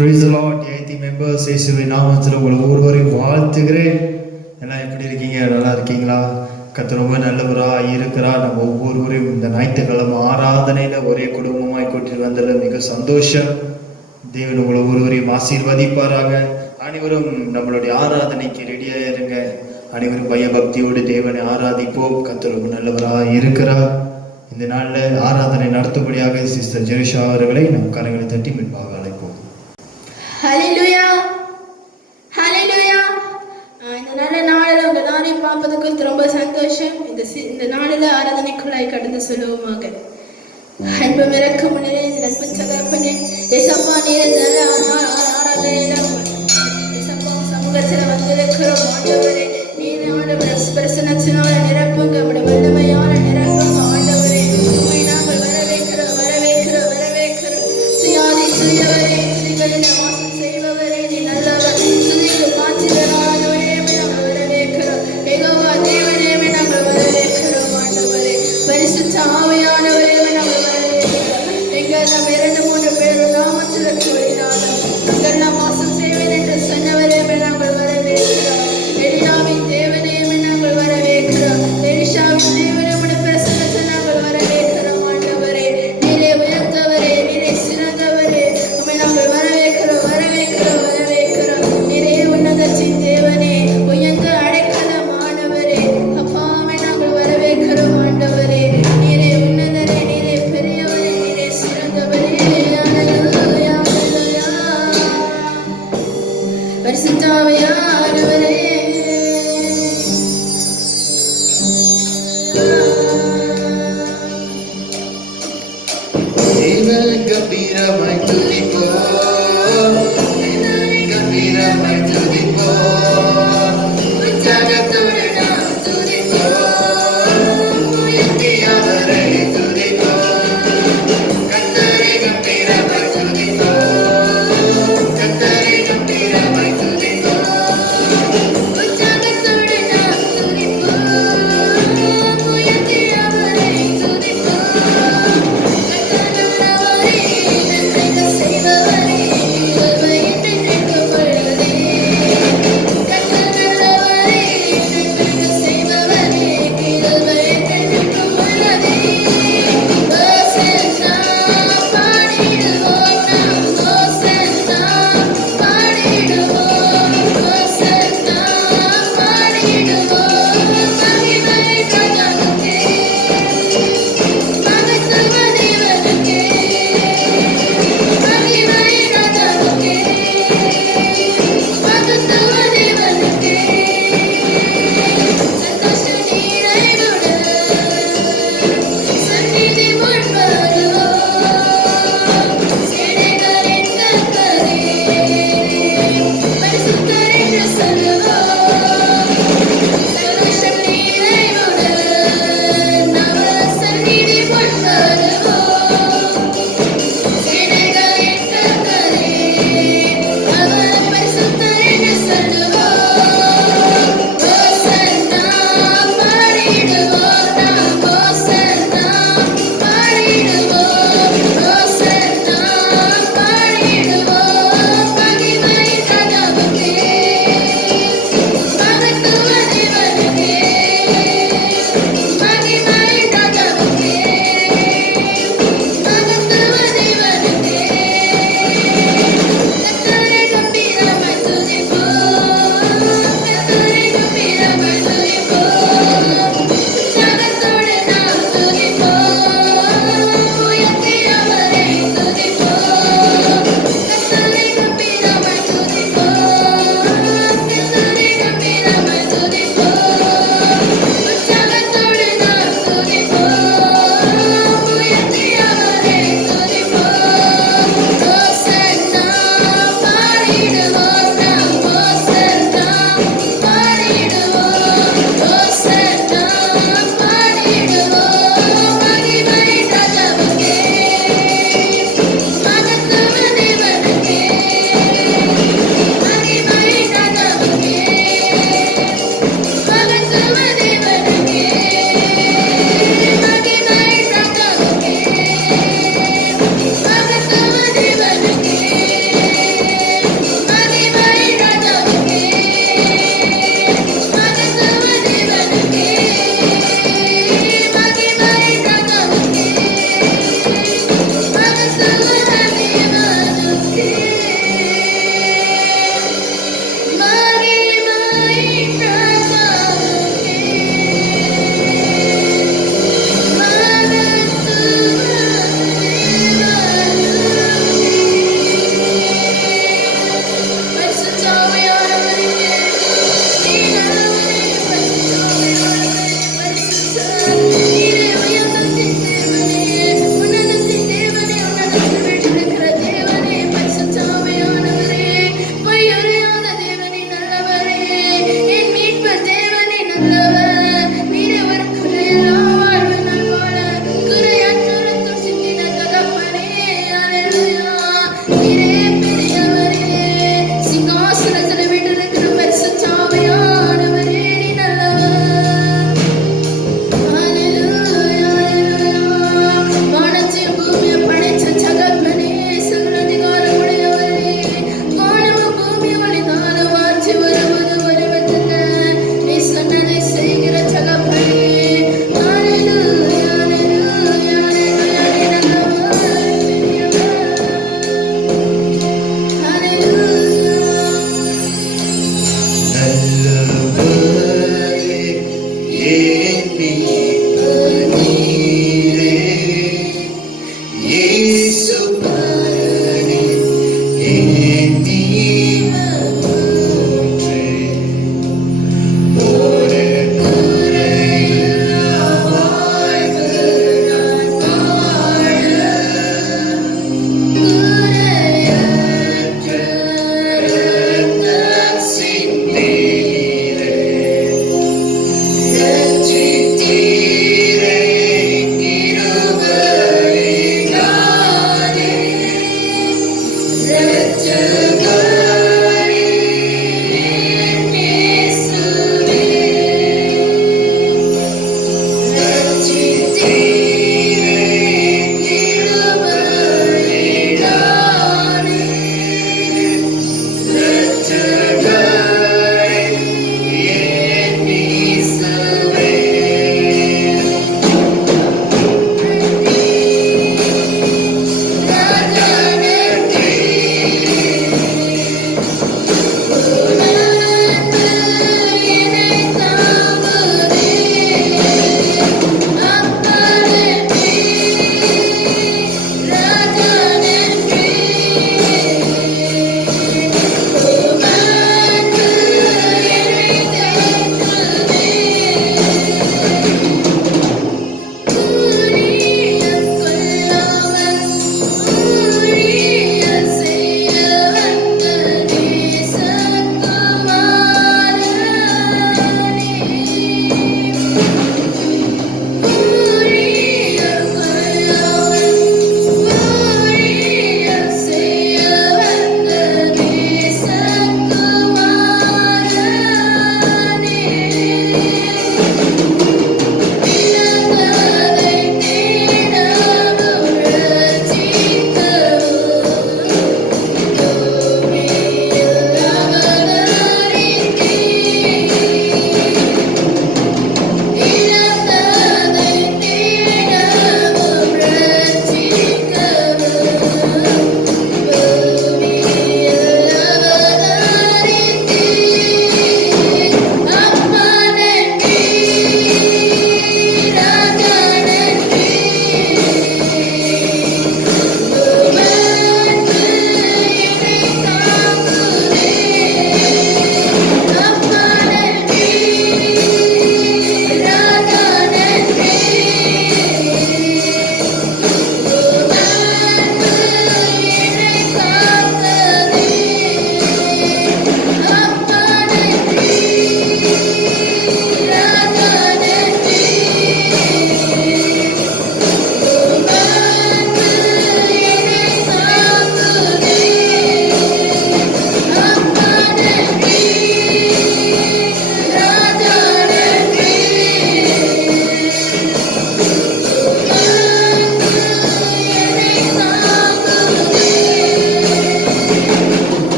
Praise the Lord, ஏத்தி members இயேசுவின் நாமத்தில் உங்களை ஒவ்வொருவரையும் வாழ்த்துகிறேன். எல்லாம் எப்படி இருக்கீங்க? நல்லா இருக்கீங்களா? கர்த்தர் ரொம்ப நல்லவராக இருக்கிறார். நம்ம ஒவ்வொருவரையும் இந்த ஞாயிற்றுக்கிழமை ஆராதனையில் ஒரே குடும்பமாய் கூட்டிட்டு வந்ததில் மிக சந்தோஷம். தேவன் உங்களை ஒவ்வொருவரையும் ஆசீர்வதிப்பாராக. அனைவரும் நம்மளுடைய ஆராதனைக்கு ரெடியாக இருங்க. அனைவரும் பயபக்தியோடு தேவனை ஆராதிப்போம். கர்த்தர் ரொம்ப நல்லவராக இருக்கிறார். இந்த நாளில் ஆராதனை நடத்தும்படியாக சிஸ்டர் ஜெரிஷா அவர்களை நம் கரங்களை தட்டி முன்பாக அழைப்போம். ஹல்லேலூயா, ஹல்லேலூயா. இந்த நல்ல நாளில் உங்கள் நாளையும் பார்ப்பதுக்கு ரொம்ப சந்தோஷம். இந்த நாளில் ஆராதனைக்குள்ளாய் கடந்து சொல்லுவோமாக. அன்பும் இறக்கம் நிறைய நட்பு தகப்பனே, ஏசப்பா நீர் இந்த நல்ல ஆராதனையில் ஏசப்பா சமூகத்தில் வந்திருக்கிறோம். ஆண்டவரே நீர் ஆண்டவரை பிரசன்னத்தினால நிரப்புங்க, நம்முடைய வல்லமையான நிரப்புங்க. ஆண்டவரே உம்மை நாங்கள் வரவேற்கிறோம், வரவேற்கிறோம், வரவேற்கிறோம். சுயாதி சுயவரே, துதிகளில் வாசம் செய்பவரே, நீ நல்லவர். துதிக்கு பாத்திரரானவரே, நாங்கள் வரவேற்கிறோம். யெகோவா தேவனே, நாங்கள் வரவேற்கிறோம். ஆண்டவரே பரிசுத்த ஆவியானவரே, நாங்கள் வரவேற்கிறோம். எங்கள் நாம் 2-3 பேர் நாமத்தில் கூறினாலும் அங்கெல்லாம் வாசம் செய்வேன் என்று சொன்னவரே, நாங்கள் வரவேற்கிறோம். எலியாவின் தேவனே, நாங்கள் வரவேற்கிறோம். எலிஷாவின் தேவனே, உடைய பிரசன்னத்தை நாங்கள் வரவேற்கிறோம். ஆண்டவரே நீரே உயர்ந்தவரே, நீரே சிறந்தவரே, உம்மை நாங்கள் வரவேற்கிறோம்.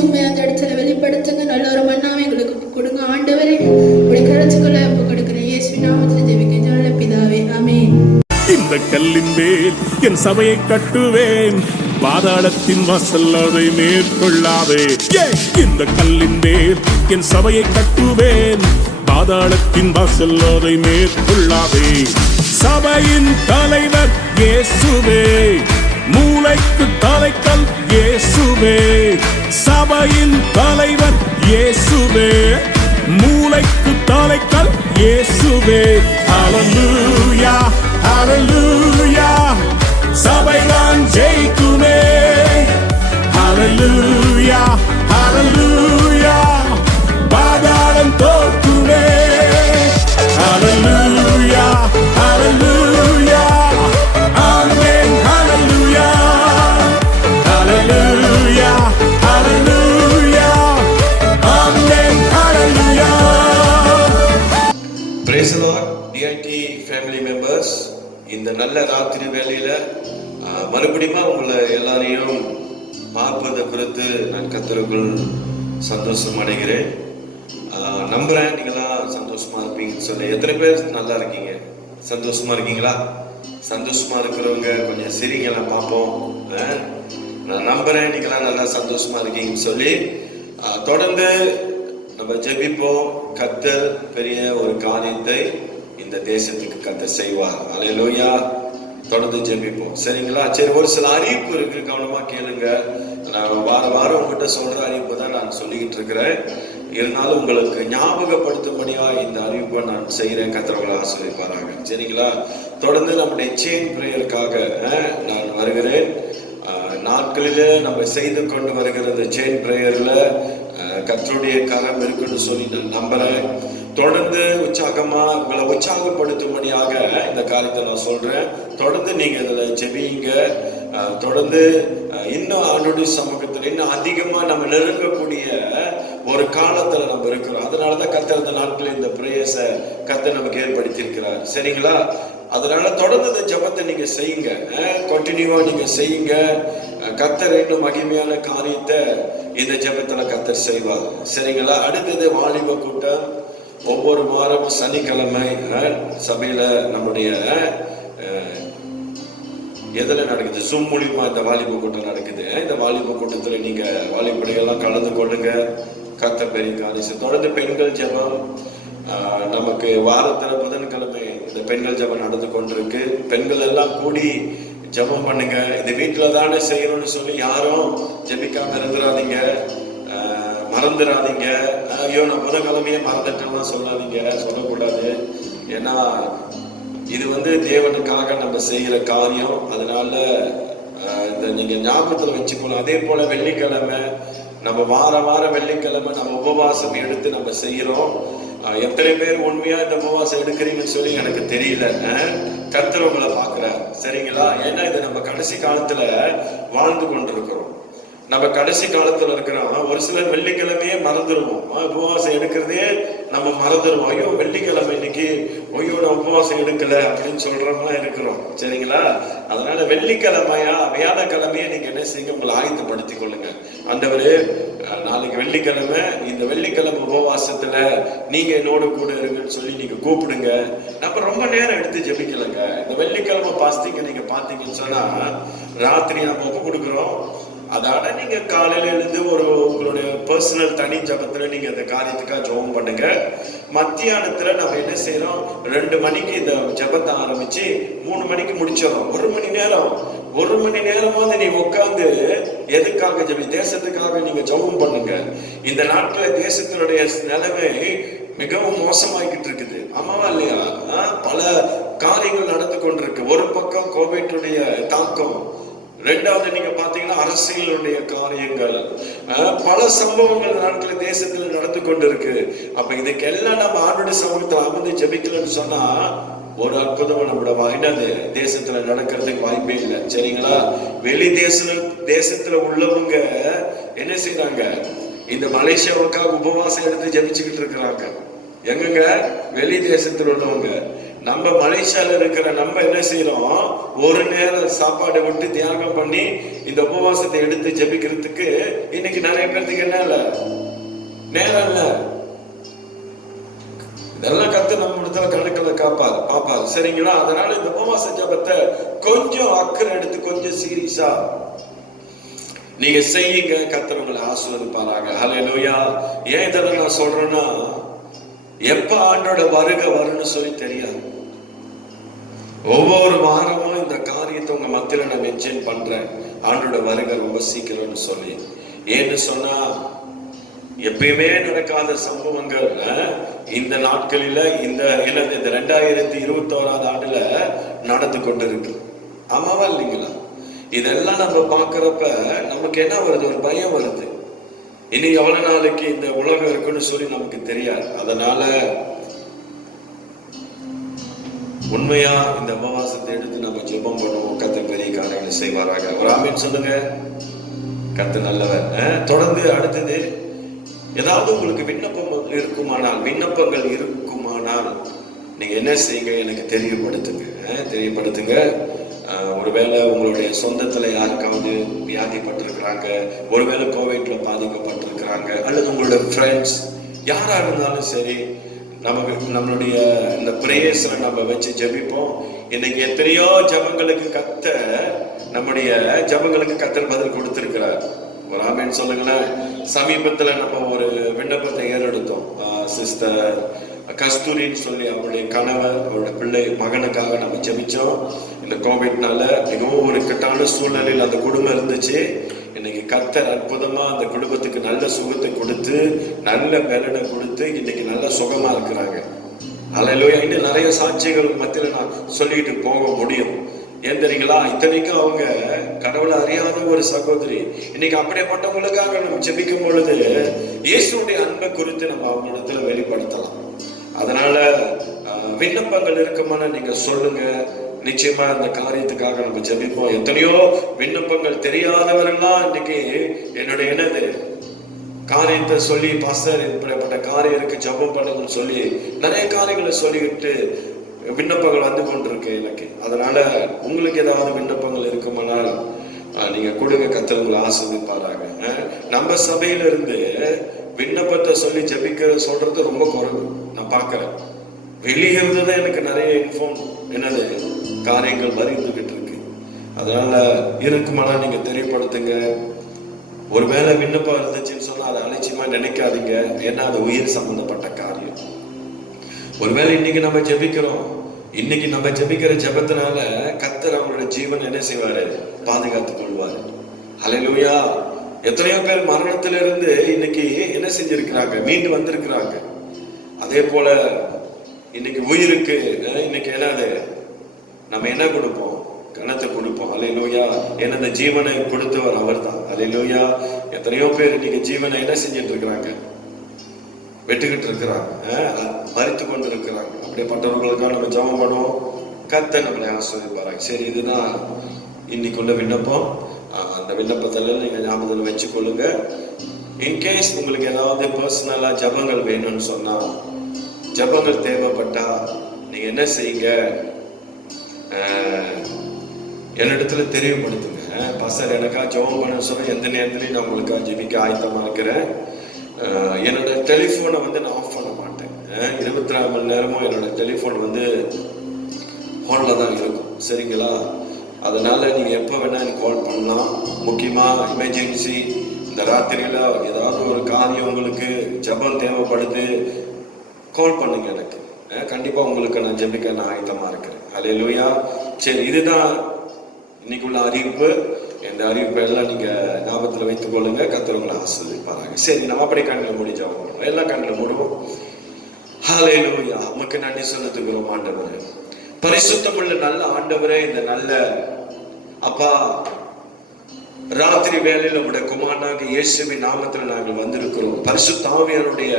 உண்மை அந்த இடத்துல வெளிப்படுத்துங்க. நல்ல ஒரு மன்னாவை எங்களுக்கு கொடுங்க ஆண்டவரே. உடைய கருத்துக்களை ஒப்பு கொடுக்கிறேன். இயேசுவின் நாமத்தில் ஜெபிக்கிறேன் நல்ல பிதாவே, ஆமென். இந்த கல்லின் மேல் என் சபையை கட்டுவேன், பாதாளத்தின் வாசல் அதை மேற்கொள்ளாதே. இந்த கல்லின் மேல் என் சபையை கட்டுவேன், பாதாளத்தின் வாசல் அதை மேற்கொள்ளாதே. சபையின் தலைவர் இயேசுவே, மூளைக்கு தலைக்கல் இயேசுவே. சபையின் தலைவர் இயேசுவே, மூளைக்கு தலைக்கல் இயேசுவே. ஹல்லேலூயா ஹல்லேலூயா, சபைதான் ஜெயிக்குமே. ஹல்லேலூயா ஹல்லேலூயா, பாதாளம் தோற்குமே. ஹல்லேலூயா ஹல்லேலூயா, ஆமென். ஹல்லேலூயா ஹல்லேலூயா ஹல்லேலூயா, ஆமென். ஹல்லேலூயா. Praise the Lord, DIT family members. இந்த நல்ல ராத்திரி வேளையில மறுபடியும் உங்களை எல்லாரையும் பார்ப்பதை குறித்து நான் கர்த்தருக்குள் சந்தோஷம் அடைகிறேன். நம்புறேன் நீங்களாம் சந்தோஷமா இருப்பீங்கன்னு சொல்லி. எத்தனை பேர் நல்லா இருக்கீங்க? சந்தோஷமா இருக்கீங்களா? சந்தோஷமா இருக்கிறவங்க கொஞ்சம் சிரிங்களாம் பார்ப்போம். நான் நம்புறேன் நீங்களாம் நல்லா சந்தோஷமா இருக்கீங்கன்னு சொல்லி தொடர்ந்து நம்ம ஜெபிப்போம். கர்த்தர் பெரிய ஒரு காரியத்தை இந்த தேசத்துக்கு கர்த்தர் செய்வார். அல்லேலூயா. தொடர்ந்து ஜெபிப்போம், சரிங்களா? சரி, ஒரு சில அறிவிப்பு இருக்கு, கவனமா கேளுங்க. நான் வாரம் உங்ககிட்ட சொல்ற அறிவிப்பு தான் நான் சொல்லிக்கிட்டு இருக்கிறேன். இருந்தாலும் உங்களுக்கு ஞாபகப்படுத்தும்படியா இந்த அறிவிப்பை நான் செய்கிறேன். கர்த்தர் ஆசீர்வதிப்பாராக, சரிங்களா? தொடர்ந்து நம்முடைய செயின் பிரேயருக்காக நான் வருகிறேன். நாட்களிலே நம்ம செய்து கொண்டு வருகிற இந்த செயின் பிரேயர்ல கர்த்தருடைய கரம் இருக்குன்னு சொல்லி நான் நம்புறேன். தொடர்ந்து உற்சாகமா உங்களை உற்சாகப்படுத்தும்படியாக இந்த காரியத்தை நான் சொல்றேன். தொடர்ந்து நீங்க இதுல ஜெபிங்க. தொடர்ந்து இன்னும் ஆண்டோடைய சமூகத்துல இன்னும் அதிகமா நம்ம நெருங்கக்கூடிய ஒரு காலத்துல நம்ம இருக்கிறோம். அதனாலதான் கர்த்தர் இந்த நாட்களில் இந்த பிரேயர்ஸை கர்த்தர் நமக்கு ஏற்படுத்தி இருக்கிறார், சரிங்களா? அதனால தொடர்ந்து இந்த ஜெபத்தை நீங்க செய்யுங்க, கண்டினியூவா நீங்க செய்யுங்க. கர்த்தர் இன்னும் மகிமையான காரியத்தை இந்த ஜெபத்துல கர்த்தர் செய்வார், சரிங்களா? அடுத்தது வாலிப கூட்டம். ஒவ்வொரு வாரம் சனிக்கிழமை சபையில நம்முடைய எதுல நடக்குது? ஜூம் மூலியமா இந்த வாலிப கூட்டம் நடக்குது. இந்த வாலிப கூட்டத்துல நீங்க வாலிபடிகள்லாம் கலந்து கொள்ளுங்க. கர்த்தர் பெரிய காரியம். தொடர்ந்து பெண்கள் ஜெபம் நமக்கு வாரத்துல புதன்கிழமை இந்த பெண்கள் ஜெபம் நடந்து கொண்டிருக்கு. பெண்கள் எல்லாம் கூடி ஜெபம் பண்ணுங்க. இது வீட்டுல தானே செய்யணும்னு சொல்லி யாரும் ஜெபிக்காம இருந்துடாதீங்க, மறந்துடாதீங்க. ஐயோ நான் புதன்கிழமையே மறந்துட்டேன்னா சொல்லாதீங்க, சொல்லக்கூடாது. ஏன்னா இது தேவனுக்காக நம்ம செய்யற காரியம். அதனால இந்த நீங்க ஞாபகத்துல வச்சுக்கணும். அதே போல வெள்ளிக்கிழமை நம்ம வாரம் வெள்ளிக்கிழமை நம்ம உபவாசம் எடுத்து நம்ம செய்யறோம். எத்தனை பேர் உண்மையா இந்த உபவாசம் எடுக்கிறீங்கன்னு சொல்லி எனக்கு தெரியல. கர்த்தர் உங்களை பாக்குறார், சரிங்களா? ஏன்னா இது நம்ம கடைசி காலத்துல வாழ்ந்து கொண்டிருக்கிறோம். நம்ம கடைசி காலத்துல இருக்கிறோம். ஒரு சிலர் வெள்ளிக்கிழமையே மறந்துடுவோம். உபவாசம் எடுக்கிறதே நம்ம மறந்துடுவோம். ஐயோ வெள்ளிக்கிழமை இன்னைக்கு, ஐயோ நான் உபவாசம் எடுக்கல அப்படின்னு சொல்றோம்லாம் இருக்கிறோம், சரிங்களா? அதனால வெள்ளிக்கிழமையா வியாழக்கிழமையே நீங்க என்ன செய்யுங்க, உங்களை ஆயத்தப்படுத்திக் கொள்ளுங்க. ஆண்டவரே நாளைக்கு வெள்ளிக்கிழமை, இந்த வெள்ளிக்கிழமை உபவாசத்துல நீங்க என்னோட கூட இருங்கன்னு சொல்லி நீங்க கூப்பிடுங்க. நம்ம ரொம்ப நேரம் எடுத்து ஜெபிக்கலங்க. இந்த வெள்ளிக்கிழமை பாஸ்டிங்க நீங்க பாத்தீங்கன்னு சொன்னா ராத்திரி நம்ம ஒப்பு கொடுக்குறோம். அதோட நீங்க காலையில இருந்து உங்களுடைய பர்சனல் தனி ஜபத்துல நீங்க இந்த காரியத்துக்காக ஜெபம் பண்ணுங்க. மத்தியானத்துல நம்ம என்ன செய்யறோம், 2 மணிக்கு இந்த ஜபத்தை ஆரம்பிச்சு 3 மணிக்கு முடிச்சிடறோம். 1 மணி நேரமாவது நீ உட்கார்ந்து எதுக்காக ஜெபி? தேசத்துக்காக நீங்க ஜெபம் பண்ணுங்க. இந்த நாட்டுல தேசத்தினுடைய நிலைமை மிகவும் மோசமாகிட்டு இருக்குது, ஆமாவா இல்லையா? பல காரியங்கள் நடந்து கொண்டிருக்கு. ஒரு பக்கம் கோவிட்டுடைய தாக்கம், 2வது நீங்க பாத்தீங்கன்னா அரசியலுடைய காரியங்கள், பல சம்பவங்கள் நாட்கள தேசத்துல நடந்து கொண்டிருக்கு. அப்ப இதுக்கெல்லாம் நம்ம ஆண்டோட சமூகத்துல அமர்ந்து ஜெபிக்கலன்னு சொன்னா ஒரு அற்புதம் நம்மளோட என்னது தேசத்துல நடக்கிறதுக்கு வாய்ப்பே இல்லை, சரிங்களா? வெளி தேசத்துல உள்ளவங்க என்ன செய்யறாங்க, இந்த மலேசியாவுக்காக உபவாசம் எடுத்து ஜெபிச்சுக்கிட்டு இருக்கிறாங்க. எங்கங்க? வெளி தேசத்துல உள்ளவங்க. நம்ம மலேசியால இருக்கிற நம்ம என்ன செய்யறோம், ஒரு நேரம் சாப்பாடை விட்டு தியாகம் பண்ணி இந்த உபவாசத்தை எடுத்து ஜெபிக்கிறதுக்கு இன்னைக்கு நிறைய பேருக்கு என்ன இல்ல, நேரம் இல்ல. இதெல்லாம் கத்து நம்ம இடத்துல கணக்குல பாப்பாரு சரிங்களா? அதனால இந்த உபவாச ஜெபத்தை கொஞ்சம் அக்கறை எடுத்து கொஞ்சம் சீரியஸா நீங்க செய்யுங்க. கர்த்தர் உங்களை ஆசீர்வதிப்பாராக. ஹல்லேலூயா. ஏன் இதெல்லாம் நான் சொல்றேன்னா, எப்ப ஆண்டோட வருகை வரும்னு சொல்லி தெரியாது. ஒவ்வொரு வாரமும் இந்த காரியத்தை உங்க மத்தியில நான் மென்ஷன் பண்றேன். ஆண்டோட வருகை ரொம்ப சீக்கிரம்னு சொல்லி. ஏன்னு சொன்னா, எப்பயுமே நடக்காத சம்பவங்கள் இந்த நாட்களில இந்த 2021 ஆண்டுல நடந்து கொண்டிருக்கு. ஆமாவா இல்லைங்களா? இதெல்லாம் நம்ம பாக்குறப்ப நமக்கு என்ன வருது, ஒரு பயம் வருது. இனி எவ்வளவு நாளைக்கு இந்த உலகம் இருக்குன்னு சொல்லி நமக்கு தெரியாது. அதனால உண்மையா இந்த உபவாசத்தை எடுத்து நம்ம ஜெபம் பண்ணுவோம். கர்த்தர் பெரிய காரியங்களை செய்வாராக. ஒரு ஆமீன் சொல்லுங்க. கர்த்தர் நல்லவர். தொடர்ந்து அடுத்தது, ஏதாவது உங்களுக்கு விண்ணப்பங்கள் இருக்குமானால் நீங்க என்ன செய்யுங்க, எனக்கு தெரியப்படுத்துங்க. ஒருவேளை உங்களுடைய சொந்தத்துல யாருக்காவது வியாதிப்பட்டிருக்கிறாங்க, ஒருவேளை கோவிட்ல பாதிக்கப்பட்டிருக்கிறாங்க, அல்லது உங்களோட ஃப்ரெண்ட்ஸ் யாரா இருந்தாலும் சரி, நம்மளுடைய இந்த பிரேயர்ஸ்ல நம்ம வச்சு ஜெபிப்போம். இன்னைக்கு எத்தனையோ ஜெபங்களுக்கு நம்முடைய ஜெபங்களுக்கு கர்த்தர் பதில் கொடுத்திருக்கிறார். ஒரு ஆமீன் சொல்லுங்களேன். சமீபத்துல நம்ம ஒரு விண்ணப்பத்தை ஏறெடுத்தோம். சிஸ்டர் கஸ்தூரின்னு சொல்லி அவருடைய கணவர், அவருடைய பிள்ளை மகனுக்காக நம்ம ஜெபிச்சோம். இந்த கோவிட்னால மிகவும் ஒரு இக்கட்டான சூழ்நிலையில் அந்த குடும்பம் இருந்துச்சு. இன்னைக்கு கர்த்தர் அற்புதமா அந்த குடும்பத்துக்கு நல்ல சுகத்தை கொடுத்து, நல்ல பலனை கொடுத்து, இன்னைக்கு நல்ல சுகமா இருக்கிறாங்க. அல்லேலூயா. இன்னும் நிறைய சாட்சிகள் மத்தியில நான் சொல்லிட்டு போக முடியும். ஏன் தெரியுங்களா? இத்தனைக்கும் அவங்க கடவுளை அறியாத ஒரு சகோதரி. இன்னைக்கு அப்படிப்பட்டவங்களுக்காக நம்ம ஜெபிக்கும் பொழுது இயேசுடைய அன்பை குறித்து நம்ம அவங்களிடத்துல வெளிப்படுத்தலாம். அதனால விண்ணப்பங்கள் இருக்குமான நீங்க சொல்லுங்க. நிச்சயமா அந்த காரியத்துக்காக நம்ம ஜெபிப்போம். எத்தனையோ விண்ணப்பங்கள் தெரியாதவரெல்லாம் இன்னைக்கு என்னுடைய காரியத்தை சொல்லி, பாஸ்டர் இப்படிப்பட்ட காரியம் இருக்கு ஜெபம் பண்ணுங்கன்னு சொல்லி நிறைய காரியங்களை சொல்லிவிட்டு விண்ணப்பங்கள் வந்து கொண்டிருக்கு எனக்கு. அதனால உங்களுக்கு ஏதாவது விண்ணப்பங்கள் இருக்குமானால் நீங்க கொடுங்க. கர்த்தர் உங்களை ஆசீர்வதிப்பாராக. நம்ம சபையில இருந்து விண்ணப்பத்தை சொல்லி சொல்றது ரொம்ப குறைவு நான் பாக்குறேன். வெளியே இருந்துதான் எனக்கு நிறைய காரியங்கள் வருகிட்டு இருக்கு. அதனால இருக்குமானால் நீங்க தெரியப்படுத்துங்க. ஒருவேளை விண்ணப்பம் இருந்துச்சுன்னு சொன்னா அதை அலட்சியமா நினைக்காதீங்க. ஏன்னா அது உயிர் சம்பந்தப்பட்ட காரியம். ஒருவேளை இன்னைக்கு நம்ம ஜெபிக்கிற ஜெபத்தினால கர்த்தர் அவங்களோட ஜீவன் என்ன செய்வாரு, பாதுகாத்துக் கொள்வாரு. ஹல்லேலூயா. எத்தனையோ பேர் மரணத்திலிருந்து இன்னைக்கு என்ன செஞ்சிருக்கிறாங்க, மீண்டு வந்திருக்கிறாங்க. அதே போல இன்னைக்கு உயிருக்கு இன்னைக்கு நம்ம என்ன கொடுப்போம், கனத்தை கொடுப்போம். அல்லேலூயா. ஏன்னா இந்த ஜீவனை கொடுத்தவர் அவர் தான். அல்லேலூயா. எத்தனையோ பேர் இன்னைக்கு ஜீவனை என்ன செஞ்சிட்டு இருக்கிறாங்க, வெட்டுக்கிட்டு இருக்கிறாங்க, மறித்து கொண்டு இருக்கிறாங்க. அப்படிப்பட்டவர்களுக்காக நம்ம ஜெபம் பண்ணுவோம். கர்த்தர் நம்மளை ஆசீர்வதிப்பாராங்க. சரி, இதுதான் இன்னைக்குள்ள விண்ணப்பம். அந்த விண்ணப்பத்தில் நீங்க ஞாபகத்தில் வச்சுக்கொள்ளுங்க. இன்கேஸ் உங்களுக்கு ஏதாவது பர்சனலா ஜெபங்கள் வேணும்னு சொன்னா, ஜெபங்கள் தேவைப்பட்டா நீங்க என்ன செய்யுங்க, என்னிடத்துல தெரியப்படுத்துங்க. பாஸ்டர் எனக்கா ஜெபம் பண்ண சொல்ல எந்த நேரத்துலையும் நான் உங்களுக்காக ஜெபிக்க ஆயத்தமா இருக்கிறேன். என்னோட டெலிஃபோனை நான் ஆஃப் பண்ண மாட்டேன். 24 மணி நேரமும் என்னோட டெலிஃபோன் ஹோன்ல தான் இருக்கும். சரிங்களா? அதனால நீங்க எப்போ வேணா எனக்கு கால் பண்ணலாம். முக்கியமா எமர்ஜென்சி, இந்த ராத்திரியில ஏதாவது ஒரு காரியம் உங்களுக்கு ஜெபம் தேவைப்படுது, கால் பண்ணுங்க எனக்கு. கண்டிப்பா உங்களுக்கு நான் ஜெபிக்க நான் ஆயத்தமா இருக்கிறேன். அல்லேலூயா. சரி, இதுதான் இன்னைக்குள்ள அறிவிப்பு. இந்த அறிவிப்பை எல்லாம் நீங்க ஞாபகத்துல வைத்துக் கொள்ளுங்க. கர்த்தர் உங்களை ஆசீர்வதிப்பாராங்க. சரி, நம்ம அப்படி கண்ணில் மூடி ஜெபம் பண்ணுவோம். எல்லாம் கண்ணில் மூடுவோம். ஹல்லேலூயா. உமக்கு நன்றி செலுத்துகிறோம் ஆண்டவரே. பரிசுத்தமுள்ள நல்ல ஆண்டவரே, இந்த நல்ல அப்பா ராத்திரி வேளையில் நம்முடைய குமாரனாக இயேசுவின் நாமத்தில் நாங்கள் வந்திருக்கிறோம். பரிசுத்த ஆவியானுடைய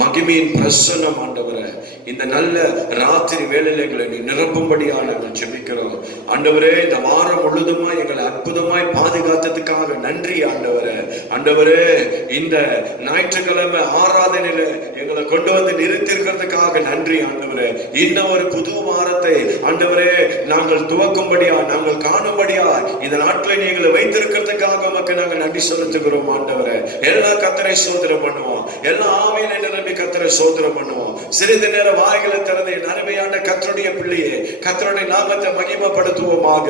மகிமையின் பிரசன்னம் ஆண்டவரே, இந்த நல்ல ராத்திரி வேளையில் எங்களை நீ நிரப்பும்படியா நாங்கள் ஜெபிக்கிறோம். ஆண்டவரே, இந்த வாரம் முழுதுமா எங்களை அற்புதமாய் பாதுகாத்ததுக்காக நன்றி ஆண்டவரே. ஆண்டவரே, இந்த ஞாயிற்றுக்கிழமை ஆராதனையில எங்களை கொண்டு வந்து நிறுத்திருக்கிறதுக்காக நன்றி ஆண்டவரே. இன்னும் ஒரு புது வாரத்தை ஆண்டவரே நாங்கள் துவக்கும்படியா, நாங்கள் காணும்படியா இந்த நாட்களை நீங்களை வைத்திருக்கிறது உமக்கு நாங்கள் நன்றி செலுத்துகிறோம் ஆண்டவரே. எல்லா கர்த்தரை ஸ்தோத்திரம் பண்ணுவோம், எல்லா ஆவியிலே நிரம்பி கர்த்தரை ஸ்தோத்திரம் பண்ணுவோம். சிறிது நேரம் வாய்களை திறந்து என் அருமையான கர்த்தருடைய பிள்ளையே கர்த்தருடைய நாமத்தை மகிமைப்படுத்துவோமாக.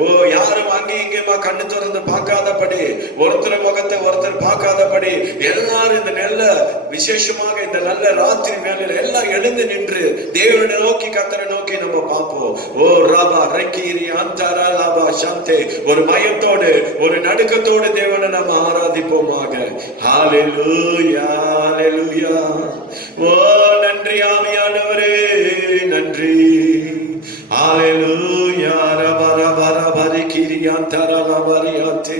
ஓ, யாரும் அங்கே இங்கேயுமா கண்ணு திறந்து பார்க்காதபடி, ஒருத்தர் முகத்தை ஒருத்தர் பார்க்காதபடி எல்லாரும் இந்த நல்ல விசேஷமாக இந்த நல்ல ராத்திரி வேளையில எல்லாம் எழுந்து நின்று தேவனை நோக்கி கர்த்தரை நோக்கி நம்ம பார்ப்போம். ஓ ராபா ரக்கீரி அந்தாரா லாபா சாந்தே, ஒரு பயத்தோடு ஒரு நடுக்கத்தோடு தேவனை நாம் ஆராதிப்போமாக. ஹalleluya ஹalleluya. ஓ நன்றி ஆவியானவரே, நன்றி. ஹalleluya. ரபா ரபா ரபா ரக்கீரி அந்தாரா லாபா ரியாந்தே.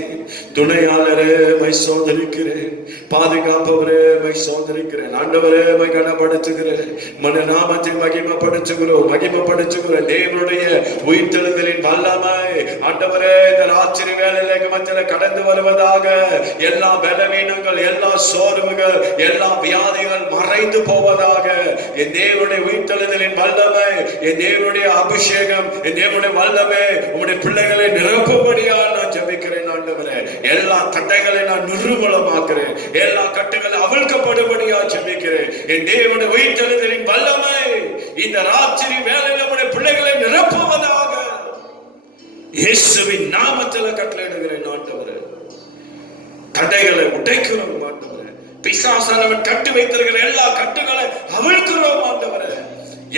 துணையாளரே மை சோதரிக்கிறேன், பாதுகாப்பவரே மை சோதரிக்கிறேன். ஆண்டவரே மை கனப்படுத்துகிறேன், மன நாமத்தை மகிமைப்படுத்துகிறோம் மகிமைப்படுத்துகிறேன். தேவனுடைய உயிர்த்தெழுதலின் வல்லமை ஆண்டவரே இந்த ராத்திரி வேளையில மத்தியில கடந்து வருவதாக. எல்லா பலவீனங்கள், எல்லா சோர்வுகள், எல்லா வியாதிகள் மறைந்து போவதாக. என் தேவனுடைய உயிர்த்தெழுதலின் வல்லமை, என் தேவனுடைய அபிஷேகம், என் தேவனுடைய வல்லமை உங்களுடைய பிள்ளைகளை நிரப்பும்படியா நான் ஜெபிக்கிறேன் ஆண்டவரே. எல்லா தட்டைகளை நான் நிர்மூலமாக்குறேன், எல்லா கட்டுகளை அவிழ்க்கப்படும்படியா ஜெபிக்கிறேன். என் தேவனுடைய உயிர்த்தெழுதலின் வல்லமை இந்த ராத்திரி வேளையில நம்முடைய பிள்ளைகளை நிரப்புவதாக இயேசுவின் நாமத்தில் கட்டளையிடுகிறேன் ஆண்டவரே. தடைகளை உடைக்கிறோம் ஆண்டவரே. பிசாசானவன் கட்டு வைத்திருக்கிற எல்லா கட்டுகளை அவிழ்க்கிறோம் ஆண்டவரே.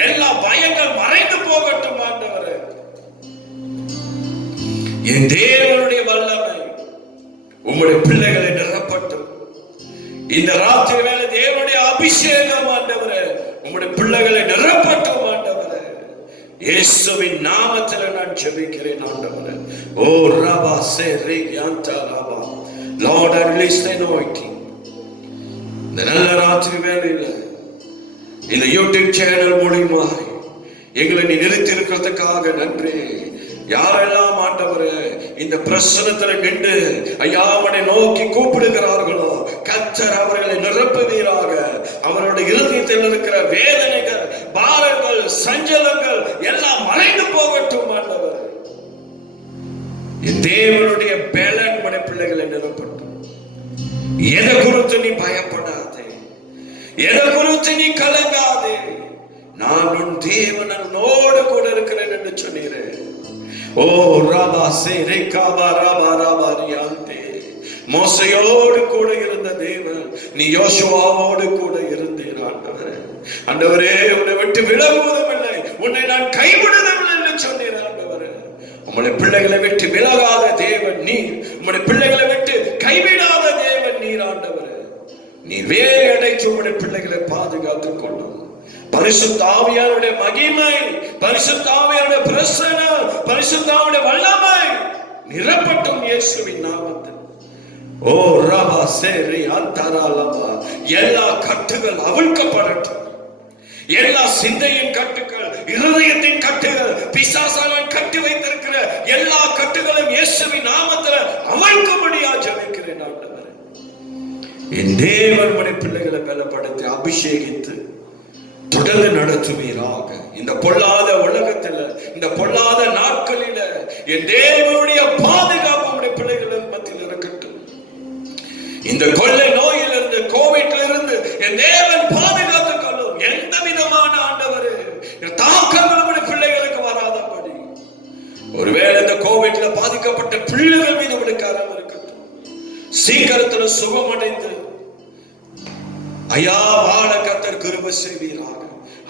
எல்லா பயங்கள் மறைந்து போகட்டும் ஆண்டவரே. என் தேவனுடைய வல்லமை உங்களுடைய பிள்ளைகளை நிரப்பட்டும். இந்த ராத்திரி வேளை தேவனுடைய அபிஷேகம் ஆண்டவரே உங்களுடைய பிள்ளைகளை நிரப்பட்டும் ஆண்டவரே. இயேசுவின் நாமத்தில் நான் ஜெபிக்கிறேன் ஆண்டவரே. ஓ ரபா சே ரே யாந்தா ரபா. Lord, I release the anointing. இந்த நல்ல ராத்திரி வேளையில இந்த யூடியூப் சேனல் மூலமா எங்களை நீ நிறுத்தி இருக்கிறதுக்காக நன்றி. யாரெல்லாம் ஆண்டவரே இந்த பிரசன்னத்துல நின்று ஐயாவனை நோக்கி கூப்பிடுகிறார்களோ கர்த்தர் அவர்களை நிரப்புவீராக. அவருடைய இருதயத்தில் இருக்கிற வேதனைகள், பாரங்கள், சஞ்சலங்கள் எல்லாம் மறைந்து போகட்டும் ஆண்டவர். தேவனுடைய பலன் உடைய பிள்ளைகளை நிரப்பட்டும். எதை குறித்து நீ பயப்படாதே, எதை குறித்து நீ கலங்காதே. நான் உன் தேவன் உன்னோடு கூட இருக்கிறேன் என்று சொன்னீரே. ஓ ராபா சே ரேகாபா ராபா ராபா ரியாந்தே. மோசையோடு கூட இருந்த தேவன் நீ யோசுவாவோடு கூட இருந்தீர் ஆண்டவரே. ஆண்டவரே, உன்னை விட்டு விலகுவதும் இல்லை, உன்னை நான் கைவிடுவதும் என்று சொன்னீர் ஆண்டவரே. உம்முடைய பிள்ளைகளை விட்டு விலகாத தேவன் நீர், உம்முடைய பிள்ளைகளை விட்டு கைவிடாத தேவன் நீர் ஆண்டவரே. நீ வேலை அடைத்து உம்முடைய பிள்ளைகளை பாதுகாத்துக் கொள்ளும். பரிசுத்த ஆவியானுடைய மகிமை, பரிசுத்த ஆவியானுடைய பிரசன்னம், பரிசுத்த ஆவியானுடைய வல்லமை நிரப்பட்டும் இயேசுவின் நாமத்தில். ஓ ரபா சேரி அந்தரா லபா. எல்லா கட்டுகள் அவிழ்க்கப்படட்டும். எல்லா சிந்தையின் கட்டுகள், இருதயத்தின் கட்டுகள், பிசாசானவன் கட்டி வைத்திருக்கிற எல்லா கட்டுகளும் இயேசுவின் நாமத்தில் அவிழ்க்கும்படியா ஜெபிக்கிறேன் ஆண்டவரே. என் தேவன் உம்முடைய பிள்ளைகளை பலப்படுத்தி அபிஷேகித்து தொடர்ந்து நடத்துவீராக. இந்த பொல்லாத உலகத்தில், இந்த பொல்லாத நாட்களில என் தேவனுடைய பாதுகாப்பு உடைய பிள்ளைகளின் மத்தியில் இருக்கட்டும். இந்த கொள்ளை நோயிலிருந்து, கோவிட்ல இருந்து என் தேவன் பாதுகாத்துக் கொள்ளும். எந்த விதமான ஆண்டவரே தாக்கங்கள் உடைய பிள்ளைகளுக்கு வராதபடி. ஒருவேளை இந்த கோவிட்ல பாதிக்கப்பட்ட பிள்ளைகள் மீது உடைய கரம் இருக்கட்டும். சீக்கிரத்தில் சுகமடைந்து ஐயா வாழ கர்த்தர் கிருபை செய்வீராக.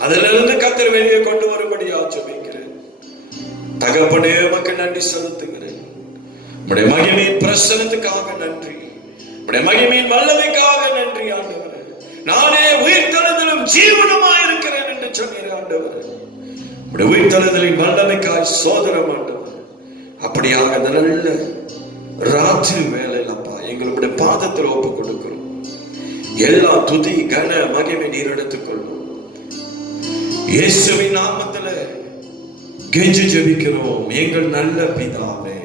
அதிலிருந்து கர்த்தர் வெளியே கொண்டு வரும்படியா ஜெபிக்கிறேன். தகப்பனே, உமக்கு நன்றி செலுத்துகிறேன். உம்முடைய மகிமையின் பிரசன்னத்துக்காக நன்றி, உம்முடைய மகிமையின் வல்லமைக்காக நன்றி ஆண்டவரே. நானே உயிர்த்தெழுதலும் ஜீவனுமாய் இருக்கிறேன் என்று சொன்னீர் ஆண்டவரே. உம்முடைய உயிர்த்தெழுதலின் வல்லமைக்காய் சோதரம் ஆண்டவரே. அப்படியாக நல்ல ராத்திரி வேலையிலப்பா எங்களுடைய பாதத்தில் ஒப்பு கொடுக்கிறோம். எல்லா துதி கன மகிமை நீர் எடுத்துக்கொள்ளும். இயேசுவின் நாமத்துல கெஞ்சி ஜெபிக்கிறோம் எங்கள் நல்ல பிதாவே.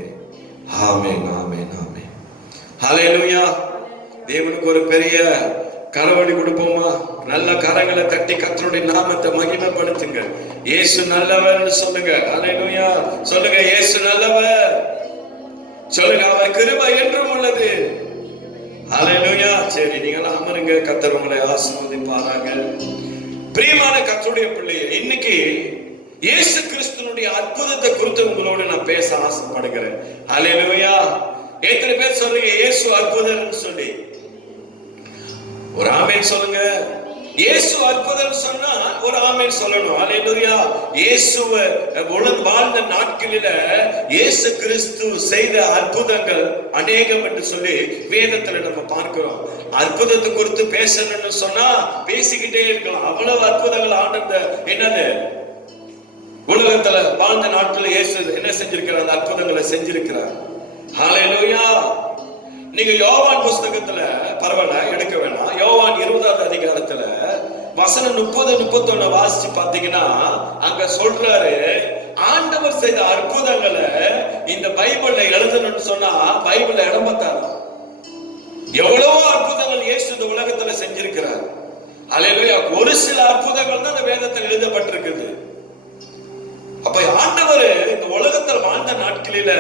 ஆமென், ஆமென், ஆமென். ஹல்லேலூயா. தேவனுக்கு ஒரு பெரிய கரவொலி கொடுப்போமா? நல்ல கரங்களை தட்டி கர்த்தருடைய நாமத்தை மகிமைப்படுத்துங்க. இயேசு நல்லவர் சொல்லுங்க. ஹல்லேலூயா. சொல்லுங்க, இயேசு நல்லவர். சொல்லுங்க, அவர் கிருபை என்றும் உள்ளது. ஹல்லேலூயா. சரி, நீங்க அமருங்க. கர்த்தர் உங்களை ஆசீர்வதிப்பாராக. பிரியமான கர்த்தருடைய பிள்ளையே, இன்னைக்கு இயேசு கிறிஸ்துனுடைய அற்புதத்தை குறித்து உங்களோட நான் பேச ஆசைப்படுகிறேன். ஹல்லேலூயா. எத்தனை பேர் சொல்றீங்க இயேசு அற்புதம்னு சொல்லி? ஒரு ஆமென் சொல்லுங்க. இயேசு அற்புதம் சொன்னா ஒரு ஆமென் சொல்லணும். ஹல்லேலூயா. இயேசுவை வாழ்ந்த நாட்களில இயேசு கிறிஸ்து செய்த அற்புதங்கள் அநேகம் என்று சொல்லி வேதத்துல நம்ம பார்க்கிறோம். அற்புதத்தை குறித்து பேசணும்னு சொன்னா பேசிக்கிட்டே இருக்கலாம். அவ்வளவு அற்புதங்கள் ஆனந்த என்னது உலகத்துல வாழ்ந்த நாட்கள் இயேசு என்ன செஞ்சிருக்கிறார்? அந்த அற்புதங்களை செஞ்சிருக்கிறார். ஹல்லேலூயா. நீங்க யோவான் புஸ்தகத்துல பரவாயில்ல எடுக்க வேணாம். யோவான் 20வது அதிகாரத்துல வசனம் 30-31 வாசிச்சு பாத்தீங்கன்னா அங்க சொல்றாரு, ஆண்டவர் செய்த அற்புதங்களை இந்த பைபிள்ல எழுதணும்னு சொன்னா பைபிள்ல இடம் பார்த்தாரு. எவ்வளவோ அற்புதங்கள் இயேசு இந்த உலகத்துல செஞ்சிருக்கிறார். ஹல்லேலூயா. ஒரு சில அற்புதங்கள் தான் இந்த வேதத்தில் எழுதப்பட்டிருக்குது. அப்ப ஆண்டவர் இந்த உலகத்தில் வாழ்ந்த நாட்களில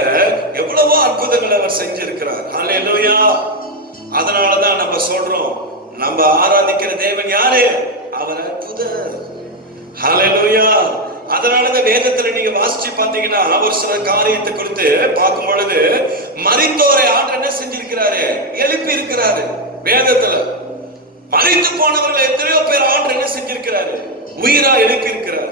எவ்வளவோ அற்புதங்களை அவர் செஞ்சிருக்கிறார். ஹல்லேலூயா. அதனாலதான் நம்ம சொல்றோம், நம்ம ஆராதிக்கிற தேவன் யாரு? அவர் அற்புதர். ஹல்லேலூயா. அதனாலதான் வேதத்துல நீங்க வாசிச்சு பாத்தீங்கன்னா ஒரு சில காரியத்தை குறித்து பார்க்கும் பொழுது மரித்தோரை ஆண்டவர் என்ன செஞ்சிருக்கிறாரு? எழுப்பி இருக்கிறாரு. வேதத்துல மரித்து போனவர்கள் எத்தனையோ பேர் ஆண்டவர் என்ன செஞ்சிருக்கிறாரு? உயிரா எழுப்பி இருக்கிறார்.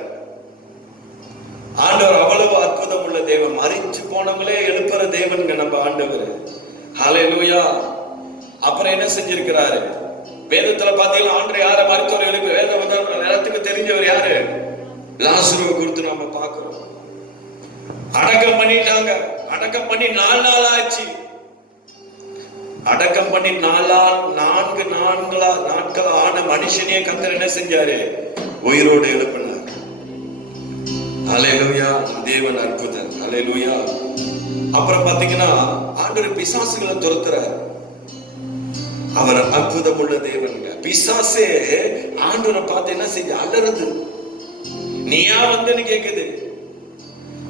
ஆண்டவர் அவ்வளவு அற்புதம் உள்ள தேவன். மரிச்சு போனவங்களே எழுப்புற தேவன் நம்ம ஆண்டவர். ஹல்லேலூயா. அப்புறம் என்ன செஞ்சிருக்கிறாரு? வேதத்துல பாத்தீங்கன்னா ஆண்டவர் யார மரித்தோரை எழுப்பி வேதம் நேரத்துக்கு தெரிஞ்சவர் யாரு? லாசருவை குறித்து நாம பார்க்கிறோம். அடக்கம் பண்ணிட்டாங்க. அடக்கம் பண்ணி 4 நாள் ஆச்சு. அடக்கம் பண்ணி 4 நாட்கள் ஆன மனுஷனையே கர்த்தர் என்ன செஞ்சாரு? உயிரோடு எழுப்பினார். ஹல்லேலூயா. தேவன் அற்புதம். ஹல்லேலூயா. அப்புறம் பாத்தீங்கன்னா ஆண்டவர் பிசாசுகளை துரத்துறார். அவர் அற்புதம் உள்ள தேவன். பிசாசே ஆண்டவரை பார்த்து என்ன செஞ்சு அலறுது. நீயா வந்து கேக்குது.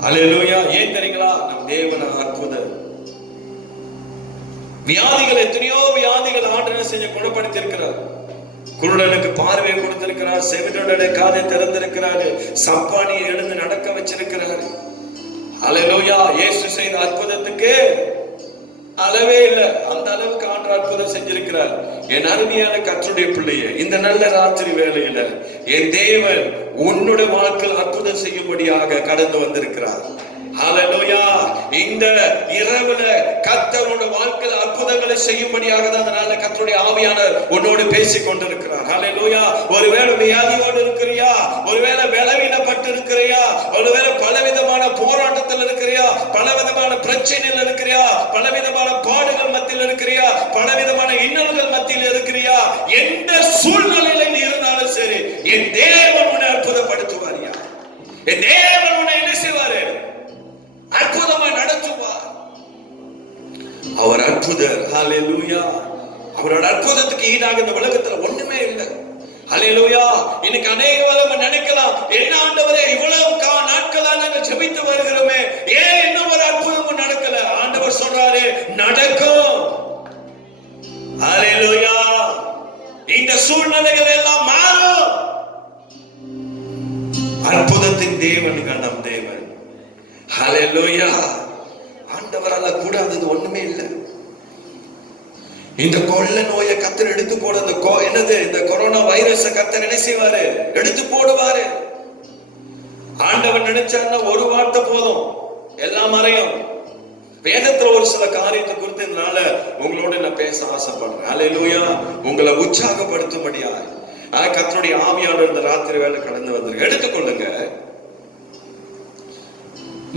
ஹல்லேலூயா. ஏன் தெரியுங்களா? நம் தேவன் அற்புதம். வியாதிகள் எத்தனையோ வியாதிகள் ஆண்டவர் செஞ்சு குணப்படுத்தி இருக்கிறார். குருடனுக்கு பார்வையை கொடுத்திருக்கிறார். செவிடனுடைய காதை திறந்திருக்கிறாரு. சப்பானியை எழுந்து நடக்க வச்சிருக்கிறாரு. ஹல்லேலூயா. இயேசு செய்த அற்புதத்துக்கு அளவே இல்லை. அந்த அளவுக்கு ஆண்டவர் அற்புதம் செஞ்சிருக்கிறார். என் அருமையான கர்த்தருடைய பிள்ளையே, இந்த நல்ல ராத்திரி வேளையில என் தேவன் உன்னுடைய வாழ்க்கையில் அற்புதம் செய்யும்படியாக கடந்து வந்திருக்கிறார். ஹல்லேலூயா. இந்த இரவுல கர்த்தரோட வாழ்க்கையில் அற்புதங்களை செய்யும்படியாக தான் அதனால கர்த்தருடைய ஆவியானவர் உன்னோடு பேசிக் கொண்டிருக்கிறார். ஹல்லேலூயா. ஒருவேளை வியாதியோடு இருக்கிறியா? ஒருவேளை பலவீனப்பட்டு இருக்கிறியா? ஒருவேளை பலவிதமான போராட்டத்தில் இருக்கிறியா? பலவிதமான பிரச்சனையில் இருக்கிறியா? பலவிதமான பாடுகள் மத்தியில் இருக்கிறியா? பலவிதமான இன்னல்கள் மத்தியில் இருக்கிறியா? எந்த சூழ்நிலையில நீ இருந்தாலும் சரி, என் தேவன் உன்னை அற்புதப்படுத்துவாரியா? என் தேவன் உன்னை என்ன செய்வாரு? அற்புதமா நடத்துவார். அவர் அற்புதர். ஹல்லேலூயா. அவரோட அற்புதத்துக்கு ஈடாக இந்த உலகத்துல ஒண்ணுமே இல்லை. ஹல்லேலூயா. இன்னைக்கு அநேகமாக நம்ம நினைக்கலாம், என்ன ஆண்டவரே இவ்வளவு நாட்களா நாங்க ஜெபித்து வருகிறோமே, ஏன் இன்னும் ஒரு அற்புதமும் நடக்கல? ஆண்டவர் சொல்றாரு, நடக்கும். ஹல்லேலூயா. இந்த சூழ்நிலைகள் எல்லாம் மாறும். அற்புதத்தின் தேவன் நம் தேவன். ஹல்லேலூயா. ஆண்டவரால கூடாதது ஒண்ணுமே இல்லை. இந்த கொள்ள நோயை கர்த்தர் எடுத்து போட, என்னது இந்த கொரோனா வைரஸ கர்த்தர் என்ன செய்வாரு? எடுத்து போடுவாரு. ஆண்டவர் நினைச்சாருன்னா ஒரு வார்த்தை போதும், எல்லாம் மறையும். வேதத்துல ஒரு சில காரியத்தை குறித்து இதனால உங்களோட நான் பேச ஆசைப்படுறேன். ஹல்லேலூயா. உங்களை உற்சாகப்படுத்தும்படியா கர்த்தருடைய ஆவியானவர் இந்த ராத்திரி வேளை கடந்து வந்திருக்கு. எடுத்துக்கொள்ளுங்க.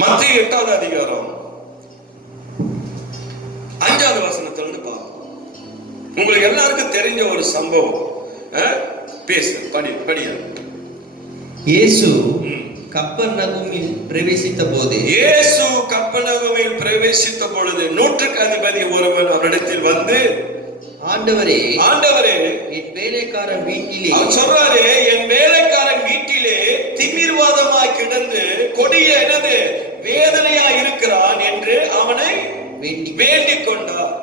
மத்தேயு 8வது அதிகாரம் 8வது வசனத்துல இருந்து பார்ப்போம். உங்களுக்கு எல்லாருக்கும் தெரிஞ்ச ஒரு சம்பவம். பேசு, படியா. இயேசு கப்பர்நகூமில் பிரவேசித்த போது இயேசு கப்பர்நகூமில் பிரவேசித்த பொழுது நூற்றுக்கு அதிபதி ஒருவன் அவரிடத்தில் வந்து, ஆண்டவரே, என் வேலைக்காரன் வீட்டிலே, அவர் சொல்றாரு, என் வேலைக்காரன் வீட்டிலே திமிர்வாதமாய் கிடந்து கொடிய எனது வேதனையா இருக்கிறான் என்று அவனை வேண்டிக் கொண்டார்.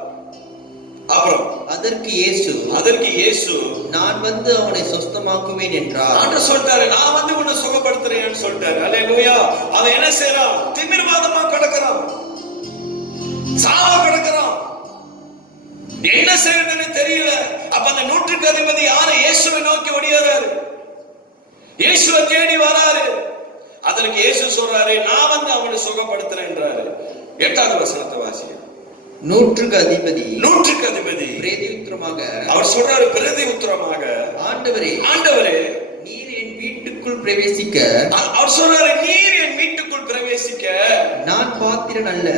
அப்புறம் அதற்கு இயேசு நான் வந்து அவனை சொஸ்தமாக்குவேன் என்றார். ஆண்டவர் சொல்றாரு, நான் வந்து உன்னை சுகப்படுத்துறேன்னு சொல்லிட்டாரு. அல்லேலூயா. அவன் என்ன செய்யறான்? திமிர்வாதமா கிடக்கிறான், சாவ கிடக்கிறான், என்ன செய்யறதுன்னு தெரியல. அப்ப அந்த நூற்றுக்கு அதிபதி யாரை? இயேசுவை நோக்கி ஓடியாரு, இயேசுவை தேடி வராரு. அதற்கு இயேசு சொல்றாரு, நான் வந்து அவனை சுகப்படுத்துறேன்றாரு. 8வது வசனத்தை வாசிங்க. நூற்றுக்கு அதிபதி பிரதியுத்தரமாக அவர் சொல்றாரு, பிரதியுத்தரமாக, ஆண்டவரே, நீர் என் வீட்டுக்குள் பிரவேசிக்க, அவர் சொல்றாரு, நீர் என் வீட்டுக்குள் பிரவேசிக்க நான் பாத்திரன் அல்ல,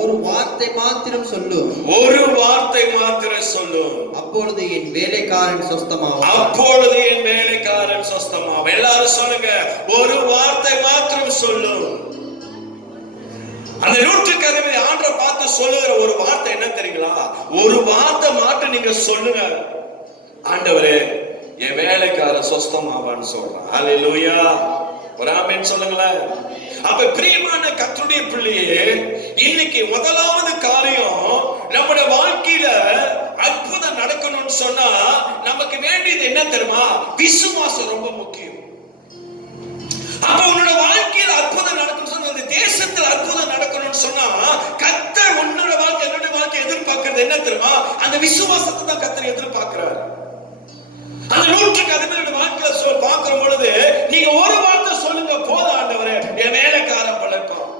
ஒரு வார்த்தை மாத்திரம் சொல்லும், அப்பொழுது என் வேலைக்காரன் சொஸ்தமாவான். எல்லாரும் சொல்லுங்க, ஒரு வார்த்தை மாத்திரம் சொல்லும். அந்த நூற்றுக்கு அதிபதி ஆண்டவரை பார்த்து சொல்லுகிற ஒரு வார்த்தை என்ன தெரியுங்களா? ஒரு வார்த்தை மாட்டு நீங்க சொல்லுங்க, ஆண்டவரே, என் வேலைக்காரன் சொஸ்தமாவான்னு சொல்றான். அல்லேலூயா. ஒரு ஆமென் சொல்லுங்களேன். அப்ப பிரியமான கர்த்தருடைய பிள்ளையே, இன்னைக்கு முதலாவது காரியம், நம்முடைய வாழ்க்கையில அற்புதம் நடக்கணும்னு சொன்னா நமக்கு வேண்டியது என்ன தெரியுமா? விசுவாசம் ரொம்ப முக்கியம். அப்ப உன்னோட வாழ்க்கையில அற்புதம் நடக்கணும் சொன்னா, இந்த தேசத்துல அற்புதம் நடக்கணும்னு சொன்னா, கர்த்தர் உன்னோட வாழ்க்கை, என்னோட வாழ்க்கை எதிர்பார்க்கிறது என்ன தெரியுமா? அந்த விசுவாசத்தை தான் கர்த்தர் எதிர்பார்க்கிறார். அந்த நூற்றுக்கு அதிபதியோட வாழ்க்கையில பார்க்கிற பொழுது நீங்க ஒரு வார்த்தை சொல்லுங்க, போதும் ஆண்டவரே, என் வேலைக்காரன் பழக்கம்.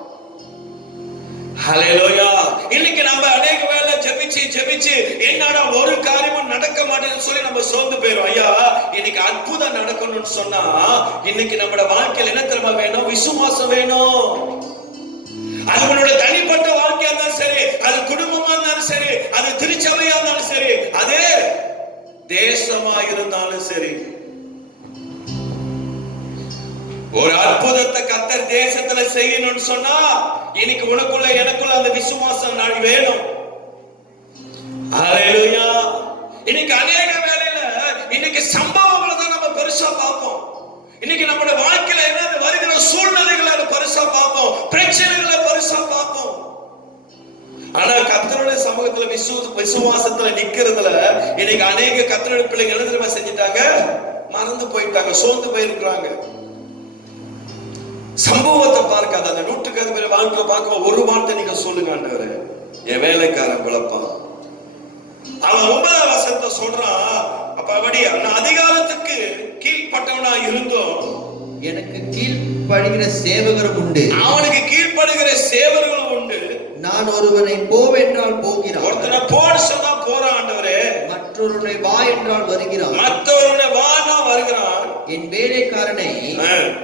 ஹல்லேலூயா. இன்னைக்கு நம்ம அநேக வேளை ஜெபிச்சு என்னடா ஒரு காரியமும் நடக்க மாட்டேன்னு சொல்லி நம்ம சோர்ந்து போயிரும். ஐயா, இன்னைக்கு அற்புதம் நடக்கணும்னு சொன்னா இன்னைக்கு நம்மளோட வாழ்க்கையில என்ன தெரியுமா வேணும்? விசுவாசம் வேணும். அது உன்னோட தனிப்பட்ட வாழ்க்கையா இருந்தாலும் சரி, அது குடும்பமா இருந்தாலும் சரி, அது திருச்சபையா இருந்தாலும் சரி, அது தேசமா இருந்தாலும் சரி, ஒரு அற்புதத்தை கர்த்தர் தேசத்துல செய்யணும்னு சொன்னா இன்னைக்கு உனக்குள்ள எனக்குள்ள அந்த விசுவாசம் நாள் வேணும். ஹல்லேலூயா. இன்னைக்கு அநேக வேளையில இன்னைக்கு சம்பவங்களை தான் நம்ம பெருசா பார்ப்போம். இன்னைக்கு நம்மளோட வாழ்க்கையில என்ன வருகிற சூழ்நிலைகளை பெருசா பார்ப்போம், பிரச்சனைகளை பெருசா பார்ப்போம். ஆனா கர்த்தருடைய சமூகத்துல விசுவாசத்துல நிக்கிறதுல இன்னைக்கு அநேக கர்த்தருடைய பிள்ளைங்க என்ன தெரியுமா செஞ்சிட்டாங்க? மறந்து போயிட்டாங்க, சோர்ந்து போயிருக்கிறாங்க. சம்பவத்தை பார்க்காத அந்த நூற்றுக்கு அதிபதி வாழ்க்கையில பார்க்க ஒரு வார்த்தை நீங்க சொல்லுங்க, ஆண்டவரே, என் வேலைக்காரன் பிழைப்பான். அவன் 9வது வசனத்தை சொல்றான், அப்ப அப்படி நான் அதிகாரத்துக்கு கீழ்பட்டவனா இருந்தோம், எனக்கு கீழ்ப்படுகிற சேவகரும் உண்டு, அவனுக்கு கீழ்ப்படுகிற சேவர்களும் உண்டு. நான் ஒருவனை போவென்றால் போகிறான், ஒருத்தனை போன்னு சொன்னா போறான் ஆண்டவரே, மற்றொருவனை வா என்றால் வருகிறான், மற்றொருவனை வானா வருகிறான், என் வேலைக்காரனை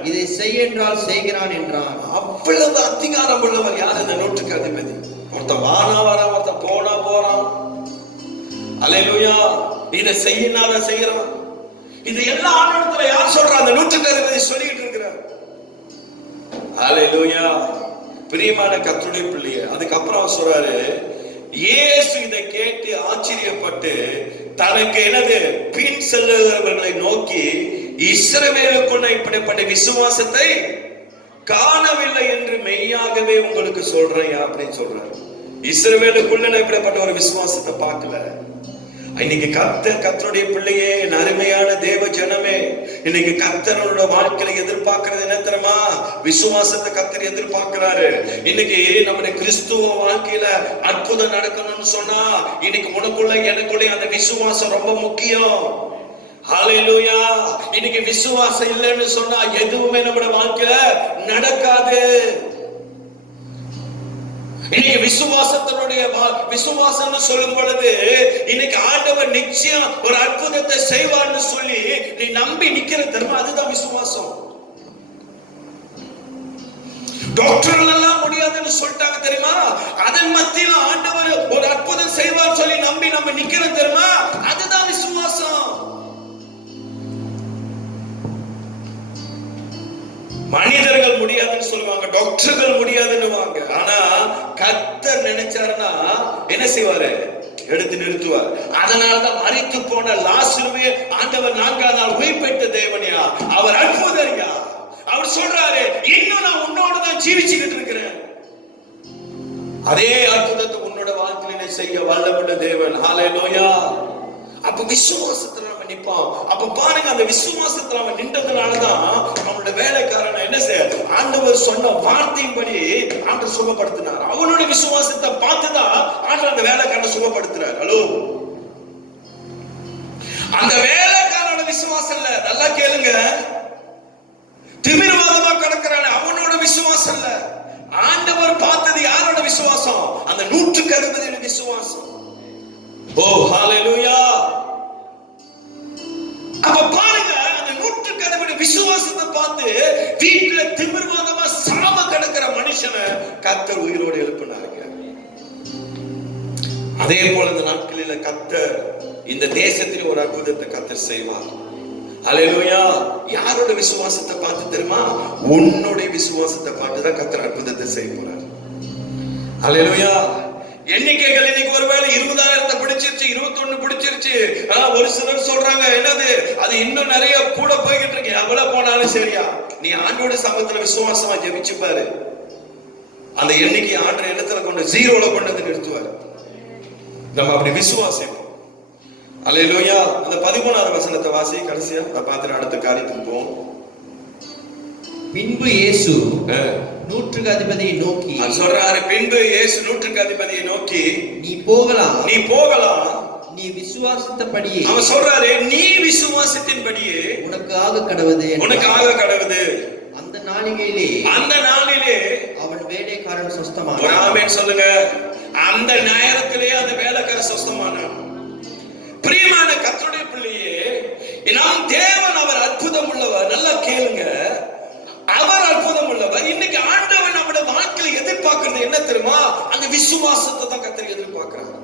இதை செய் என்றால் செய்கிறான் என்றான். அவ்வளவு அதிகாரம் உள்ளவர் யார்? இந்த நூற்றுக்கு அதிபதி. ஒருத்தன் வானா வரான், ஒருத்தன் போனா போறான். அல்லேலூயா. இதை செய்யினாத செய்யறான். இது எல்லா ஆண்டவரத்துல யார் சொல்றா? அந்த நூற்றுக்கு அதிபதி சொல்லிட்டு இருக்கிறார். அல்லேலூயா. பிரியமான கர்த்தருடைய பிள்ளையே, அதுக்கப்புறம் சொல்றாரு, இயேசு இதை கேட்டு ஆச்சரியப்பட்டு தனக்கு எனது பின் செல்லுகிறவர்களை நோக்கி, இஸ்ரவேலுக்குள்ள இப்படிப்பட்ட விசுவாசத்தை காணவில்லை என்று மெய்யாகவே உங்களுக்கு சொல்றேன் அப்படின்னு சொல்றாரு. இஸ்ரவேலுக்குள்ள நான் இப்படிப்பட்ட ஒரு விசுவாசத்தை பார்க்கல. இன்னைக்கு கர்த்தருடைய பிள்ளையே, அருமையான தேவ ஜனமே, இன்னைக்கு கர்த்தரோட வாழ்க்கையில எதிர்பார்க்கிறது என்ன தெரியுமா? விசுவாசத்தை கர்த்தர் எதிர்பார்க்கிறாரு. இன்னைக்கு நம்முடைய கிறிஸ்துவ வாழ்க்கையில அற்புதம் நடக்கணும்னு சொன்னா இன்னைக்கு உனக்குள்ள எனக்குள்ள அந்த விசுவாசம் ரொம்ப முக்கியம். ஹல்லேலூயா. இன்னைக்கு விசுவாசம் இல்லைன்னு சொன்னா எதுவுமே நம்முடைய வாழ்க்கையில நடக்காது. இன்னைக்கு விசுவாசம்னு சொல்லும் பொழுது இன்னைக்கு ஆண்டவர் நிச்சயம் ஒரு அற்புதத்தை செய்வார்னு சொல்லி நீ நம்பி நிக்கிற தர்மம், அதுதான் விசுவாசம். டாக்டர்கள் எல்லாம் முடியாது முடியாதுன்னு சொல்லிட்டாங்க தெரியுமா? அதன் மத்தியில ஆண்டவர் ஒரு அற்புதம் செய்வார் சொல்லி நம்பி நம்ம நிக்கிறோம் தெரியுமா? அதுதான் விசுவாசம். மனிதர்கள் முடியாதுன்னு சொல்லுவாங்க, டாக்டர்கள் முடியாதுன்னுவாங்க. ஆனா கர்த்தர் நினைச்சாருன்னா என்ன செய்வாரு? எடுத்து நிறுத்துவார். அதனாலதான் மரித்து போன லாசருவே ஆண்டவர் 4ஆம் நாள் உயிர்பெற்ற தேவனையா, அவர் அற்புதரியா. அவர் சொல்றாரு, இன்னும் நான் உன்னோட தான் ஜீவிச்சுக்கிட்டு இருக்கிறேன். அதே அற்புதத்தை உன்னோட வாழ்க்கையில செய்ய வல்லமுள்ள தேவன். ஹல்லேலூயா. அப்ப விசுவாசத்துல நம்ம நிப்போம். அப்ப பாருங்க, அந்த விசுவாசத்துல அவன் நின்றதுனாலதான் அவனோட வேலைக்காரன் என்ன செய்ய, ஆண்டவர் சொன்ன வார்த்தையின்படி ஆண்டவர் சுகப்படுத்தினார். அவனோட விசுவாசத்தை பார்த்துதான் ஆண்டவர் அந்த வேலைக்காரனை சுகப்படுத்துறார். ஹலோ, அந்த வேலைக்காரனோட விசுவாசம் இல்ல, நல்லா கேளுங்க. திமிர்வாதமா கிடக்கிறான அவனோட விசுவாசம் இல்ல, ஆண்டவர் பார்த்தது யாரோட விசுவாசம்? அந்த 160 விசுவாசம். ஓ ஹல்லேலூயா. அப்ப பாருங்க, அந்த 160 விசுவாசத்தை பார்த்து வீட்டுல திமிர்வாதமா சாம கிடக்கிற மனுஷனை கர்த்தர் உயிரோடு எழுப்பினாருங்க. அதே போல இந்த நாட்களில் கர்த்தர் இந்த தேசத்தில் ஒரு அற்புதத்தை கர்த்தர் செய்வார். ஹல்லேலூயா. யாரோட விசுவாசத்தை பார்த்து தெரியுமா? உன்னுடைய விசுவாசத்தை பார்த்து தான் கர்த்தர் அற்புதத்தை செய்ய போறார். ஹல்லேலூயா. எண்ணிக்கைகள் இன்னைக்கு ஒருவேளை 20,000 பிடிச்சிருச்சு, 21 பிடிச்சிருச்சு. ஒரு சிலர் சொல்றாங்க, என்னது அது இன்னும் நிறைய கூட போய்கிட்டு இருக்கு. எவ்வளவு போனாலும் சரியா, நீ ஆண்டோட சமத்துல விசுவாசமா ஜெபிச்சு பாரு, அந்த எண்ணிக்கை ஆண்டு இடத்துல கொண்டு 0ல கொண்டு வந்து நிறுத்துவார். நம்ம அப்படி விசுவாசிப்போம். அல்லேலூயா. அந்த 13வது வசனத்தை வாசி கடைசியா, அதை பார்த்துட்டு அடுத்த காரியத்துக்கு போவோம். பின்பு இயேசு 100க்கு அதிபதியை நோக்கி சொல்றாரு, பின்பு இயேசு 100க்கு அதிபதியை நோக்கி, நீ போகலாம், நீ போகலாம், நீ விசுவாசித்தபடியே. அவன் சொல்றாரு, நீ விசுவாசத்தின்படியே உனக்கு ஆக கடவுது, உனக்கு ஆக கடவுது. அந்த நாளிகையிலே அவன் வேலைக்காரன் சொஸ்தமானான். ஆமென் சொல்லுங்க. அந்த நேரத்திலே அந்த வேலைக்காரன் சொஸ்தமானான். பிரியமான கர்த்தருடைய பிள்ளையே, நாம் தேவன் அவர் அற்புதம் உள்ளவர். நல்லா கேளுங்க, அவர் அற்புதம் உள்ளவர். இன்னைக்கு ஆண்டவர் நம்முடைய வாழ்க்கையில எதிர்பார்க்கிறது என்ன தெரியுமா? அந்த விசுவாசத்தை தான் கர்த்தர் எதிர்பார்க்கிறார்.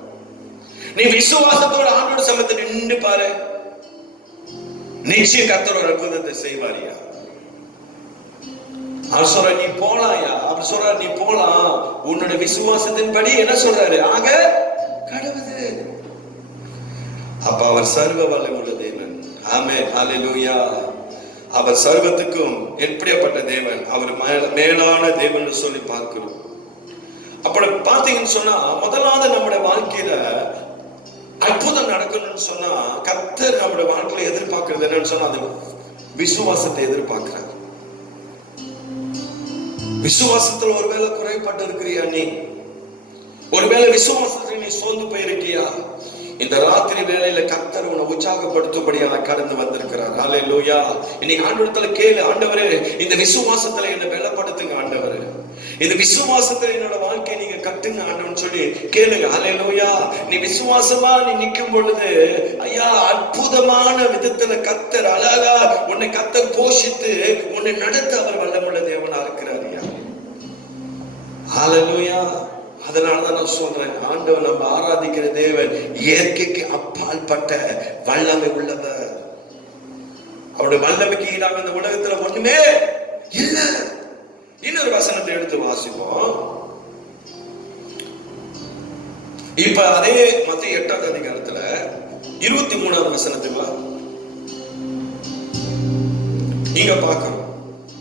நீ விசுவாசத்தோட ஆண்டோட சமயத்துல நின்று பாரு, நிச்சயம் கர்த்தர் ஒரு அற்புதத்தை செய்வாரியா. அவர் சொல்ற, நீ போலாயா. அவர் சொல்ற, நீ போலாம், உன்னோட விசுவாசத்தின்படி என்ன சொல்றாரு? ஆக கடவுது. அப்ப அவர் சர்வ வல்லமுள்ள தேவன். ஆமென். ஹல்லேலூயா. அவர் சர்வத்துக்கும் எப்படிப்பட்ட தேவன், அவர் மேலான தேவன் சொல்லி பார்க்கிறோம். அப்படி பார்த்தீங்கன்னு சொன்னா, முதலாவது நம்முடைய வாழ்க்கையில அற்புதம் நடக்கணும்னு சொன்னா, கர்த்தர் நம்முடைய வாழ்க்கையில எதிர்பார்க்கிறது என்னன்னு சொன்னா, அது விசுவாசத்தை எதிர்பார்க்கிறார். விசுவாசத்துல ஒருவேளை குறைபாட்டு இருக்கிறியா, நீ ஒருவேளை விசுவாசத்துல நீ சோர்ந்து போயிருக்கியா, இந்த ராத்திரி வேளையில கர்த்தர் உன்னை உற்சாகப்படுத்தும்படியாக கடந்து வந்திருக்கிறார். ஹல்லேலூயா. இன்னைக்கு ஆண்டவரத்துல கேளு, ஆண்டவரே இந்த விசுவாசத்துல என்னை பலப்படுத்துங்க ஆண்டவரே, இந்த விசுவாசத்துல என்னோட வாழ்க்கையை நீங்க கட்டுங்க ஆண்டவன் சொல்லி கேளுங்க. ஹல்லேலூயா. நீ விசுவாசமா நீ நிற்கும் பொழுது, ஐயா, அற்புதமான விதத்துல கர்த்தர் அழகா உன்னை கர்த்தர் போஷித்து உன்னை நடத்த அவர் வல்லமுள்ள தேவனா இருக்கிறார். ஹல்லேலூயா. அதனாலதான் நான் சொல்றேன், ஆண்டவர் நம்ம ஆராதிக்கிற தேவன் இயற்கைக்கு அப்பாற்பட்ட வல்லமை உள்ளவர். அவருடைய வல்லமைக்கு ஈடாக இந்த உலகத்துல ஒண்ணுமே இல்ல. இன்னொரு வசனத்தை எடுத்து வாசிப்போம். இப்ப அதே மத்திய 8வது அதிகாரத்துல 23வது வசனத்துக்கு இங்க பார்க்கிறோம்.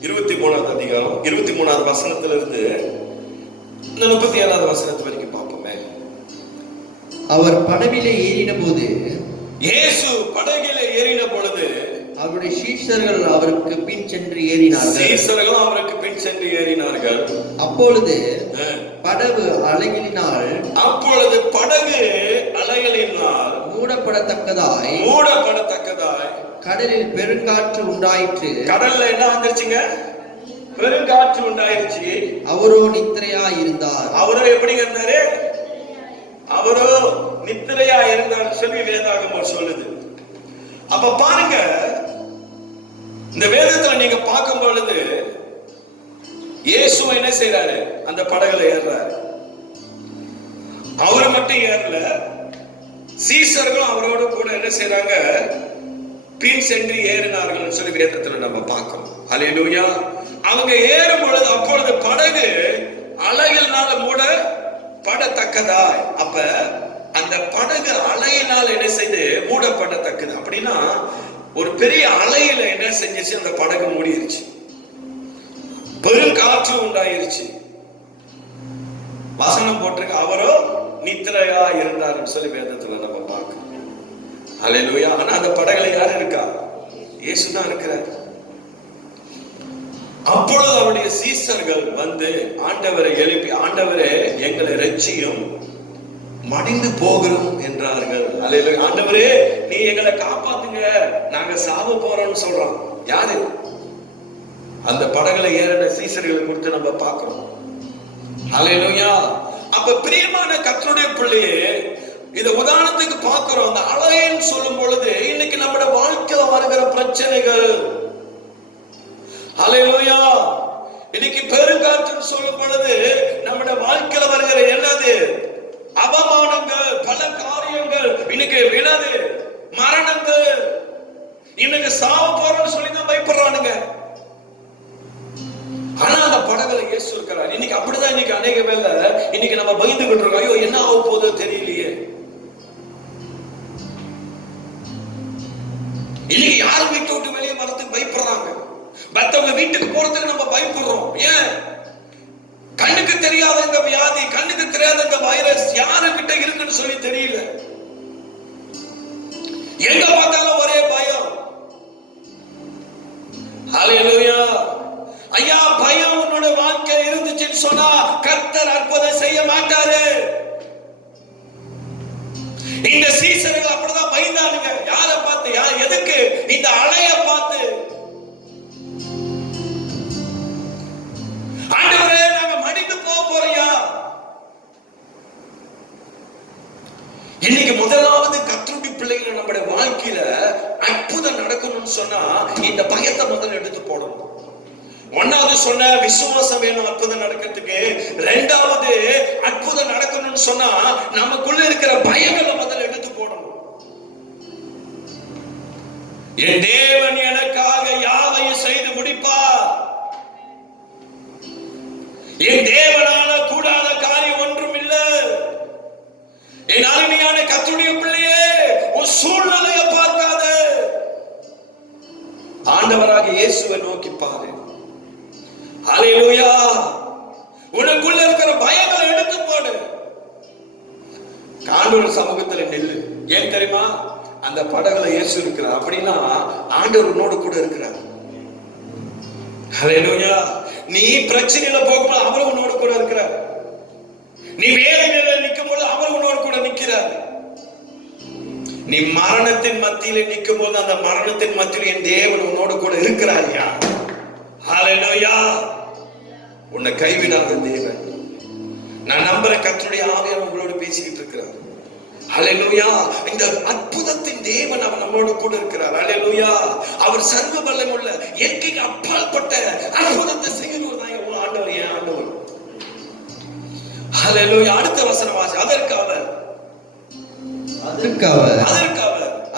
23வது அதிகாரம் 23வது வசனத்துல இருந்து 37வது வசனத்து வரைக்கும் பார்ப்போமே. அவர் படவிலே ஏறின போது, இயேசு படகிலே ஏறின பொழுது, அவருடைய சீஷர்கள் அவருக்கு பின் சென்று ஏறினார்கள். அப்பொழுது படகு அலைகளினால் மூடப்படத்தக்கதாய் கடலில் பெருங்காற்று உண்டாயிற்று. கடல்ல என்ன வந்துருச்சுங்க? பெருங்காற்று உண்டாயிருச்சு. அவரோ நித்திரையா இருந்தார். அவரோ எப்படிங்க இருந்தாரு? அவரோ நித்திரையா இருந்தார் சொல்லி வேதாகமம் சொல்லுது. அப்ப பாருங்க, இந்த வேதத்துல நீங்க பார்க்கும் பொழுது இயேசு என்ன செய்யறாரு? அந்த படகுல ஏறுறாரு. அவர் மட்டும் ஏறல, சீசர்களும் அவரோட கூட என்ன செய்யறாங்க? பின் சென்று ஏறினார்கள் சொல்லி வேதத்துல நம்ம பார்க்கிறோம். அல்லேலூயா. அவங்க ஏறும் பொழுது அப்பொழுது படகு அலையினால மூடப்படத்தக்கதாய். அப்ப அந்த படகு அலையினால் என்ன செய்து மூடப்படத்தக்கது. அப்படின்னா ஒரு பெரிய அலையில என்ன செஞ்சிச்சு? அந்த படகு மூடிருச்சு. பெரும் காற்று உண்டாயிருச்சு. வசனம் போட்டிருக்கு, அவரோ நித்திரையா இருந்தாருன்னு சொல்லி வேதத்துல நம்ம பார்க்கிறோம். அல்லேலூயா. ஆனா அந்த படகுல யார் இருக்கா? இயேசுதான் இருக்கிறார். அப்பொழுது அவருடைய சீசர்கள் வந்து ஆண்டவரை எழுப்பி, ஆண்டவரே எங்களை ரட்சியும், மடிந்து போகிறோம் என்றார்கள். அல்லேலூயா. ஆண்டவரே நீ எங்களை காப்பாத்துங்க, நாங்க சாவ போறோம்னு சொல்றோம். யாரு? அந்த படகுல ஏறின சீசர்களை குறித்து நம்ம பார்க்கிறோம். அல்லேலூயா. அப்ப பிரியமான கர்த்தருடைய பிள்ளையே, இந்த உதாரணத்துக்கு பார்க்கிறோம். அந்த அலைன்னு சொல்லும் பொழுது இன்னைக்கு நம்முடைய வாழ்க்கையில வருகிற பிரச்சனைகள். அல்லேலூயா. இன்னைக்கு பெருங்காற்றுன்னு சொல்லும் பொழுது நம்முடைய வாழ்க்கையில வருகிற என்னது? அவமானங்கள், பல காரியங்கள். இன்னைக்கு என்னது? மரணங்கள். இன்னைக்கு சாவ போறோம்னு சொல்லி தான் பயப்படுறானுங்க. ஆனா அந்த படகுல இயேசு இருக்கிறார். இன்னைக்கு அப்படிதான் இன்னைக்கு அநேக வேளை இன்னைக்கு நம்ம பயந்துகிட்டு இருக்கோம். ஐயோ என்ன ஆக போதோ தெரியலையே. இன்னைக்கு யாரும் வீட்டை விட்டு வெளியே வரதுக்கு பயப்படுறாங்க. மற்றவங்க வீட்டுக்கு போறதுக்கு நம்ம பயப்படுறோம். ஏன்? கண்ணுக்கு தெரியாத இந்த வியாதி, கண்ணுக்கு தெரியாத இந்த வைரஸ் யாருக்கிட்ட இருக்குன்னு சொல்லி தெரியல. எங்க பார்த்தாலும் ஒரே பயம். ஹல்லேலூயா. ஐயா, பயம் உன்னோட வாழ்க்கை இருந்துச்சுன்னு சொன்னா கர்த்தர் அற்புதம் செய்ய மாட்டாரு. இந்த சீசர்கள் அப்படிதான் பயந்தானுங்க. யார பார்த்து? யார்? எதுக்கு? இந்த அலைய பார்த்து. ஆண்டவரே நாங்க மடிந்து போறியா? இன்னைக்கு முதலாவது கர்த்தருடைய பிள்ளைகள் நம்முடைய வாழ்க்கையில அற்புதம் நடக்கணும்னு சொன்னா இந்த பயத்தை முதல்ல எடுத்து போடணும். ஒன்னாவது சொன்ன விசுவாசம் வேணும் அற்புதம் நடக்கிறதுக்கு. ரெண்டாவது அற்புதம் நடக்கணும்னு சொன்னா நமக்குள்ள இருக்கிற பயங்களை முதல்ல எடுத்து போடணும். என் தேவன் எனக்காக யாவையும் செய்து முடிப்பார். என் தேவனால கூடாத காரியம் ஒன்றும் இல்லை. என் அருமையான கர்த்தருடைய பிள்ளையே, ஒரு சூழ்நிலையை பார்க்காத, ஆண்டவராக இயேசுவை நோக்கி பாரு. ஹல்லேலூயா. உனக்குள்ள இருக்கிற பயங்களை எடுத்து போடு. ஆண்டவர் சமூகத்தில் நெல்லு. ஏன் தெரியுமா? அந்த படகுல இயேசு இருக்கிறார். அப்படின்னா ஆண்டவர் உன்னோடு கூட இருக்கிறார். ஹல்லேலூயா. நீ பிரச்சனையில போகும்போது அவர் உன்னோடு கூட இருக்கிறார். நீ வேதனையில நிற்கும் போது அவர் உன்னோடு கூட நிற்கிறார். நீ மரணத்தின் மத்தியில நிற்கும் போது அந்த மரணத்தின் மத்தியில் என் தேவன் உன்னோடு கூட இருக்கிறாரியா. ஹல்லேலூயா. உன்னை கைவிடாத தேவன். நான் நம்புற கர்த்தருடைய ஆவியானவர் உங்களோடு பேசிக்கிட்டு இருக்கிறார். ஹல்லேலூயா. இந்த அற்புதத்தின் தேவன் அவர் நம்மோடு கூட இருக்கிறார். ஹல்லேலூயா. அவர் சர்வ வல்லமையுள்ள இயற்கைக்கு அப்பாற்பட்ட அற்புதத்தை செய்கிறவர் தான் எவ்வளவு ஆண்டவர். ஏன் ஆண்டவர்? ஹல்லேலூயா. அடுத்த வசனம் வாசி. அதற்கு அவர்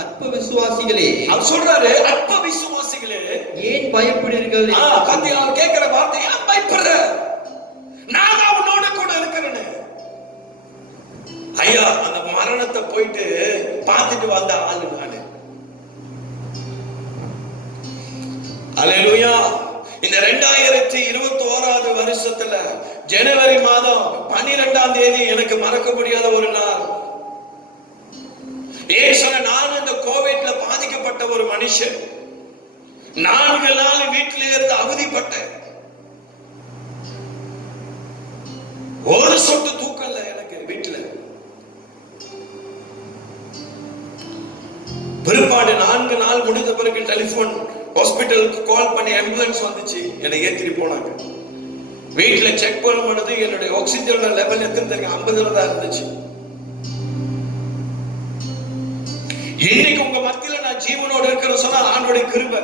அற்ப விசுவாசிகளே, அவர் சொல்றாரு, அற்ப விசுவாசிகளே ஏன் பயப்படுறீர்கள்? அவர் கேட்கிற வார்த்தை, ஏன் பயப்படுற? நான் தான் உன்னோட கூட இருக்கிறேன்னு. ஐயா, அந்த மரணத்தை போயிட்டு பார்த்துட்டு வந்த ஆளு நானு. அல்லேலூயா. இந்த 2021 வருஷத்துல ஜனவரி மாதம் 12ஆம் தேதி எனக்கு மறக்க முடியாத ஒரு நாள். நான் இந்த கோவிட்ல பாதிக்கப்பட்ட ஒரு மனுஷன். 4 நாள் வீட்டில இருந்து அவதிப்பட்டேன். ஒரு சொட்டு தூக்கம் இல்ல எனக்கு வீட்டுல. பிற்பாடு 4 நாள் முடிந்த பிறகு டெலிபோன் ஹாஸ்பிட்டலுக்கு கால் பண்ணி ஆம்புலன்ஸ் வந்துச்சு, என்னை ஏத்திட்டு போனாங்க. வீட்டுல செக் பண்ணும் பொழுது என்னுடைய ஆக்சிஜன் லெவல் எத்தனை 50 தான் இருந்துச்சு. இன்னைக்கு உங்க மத்தியில நான் ஜீவனோட இருக்கிறேன்னு சொன்னா ஆண்டோட கிருபை.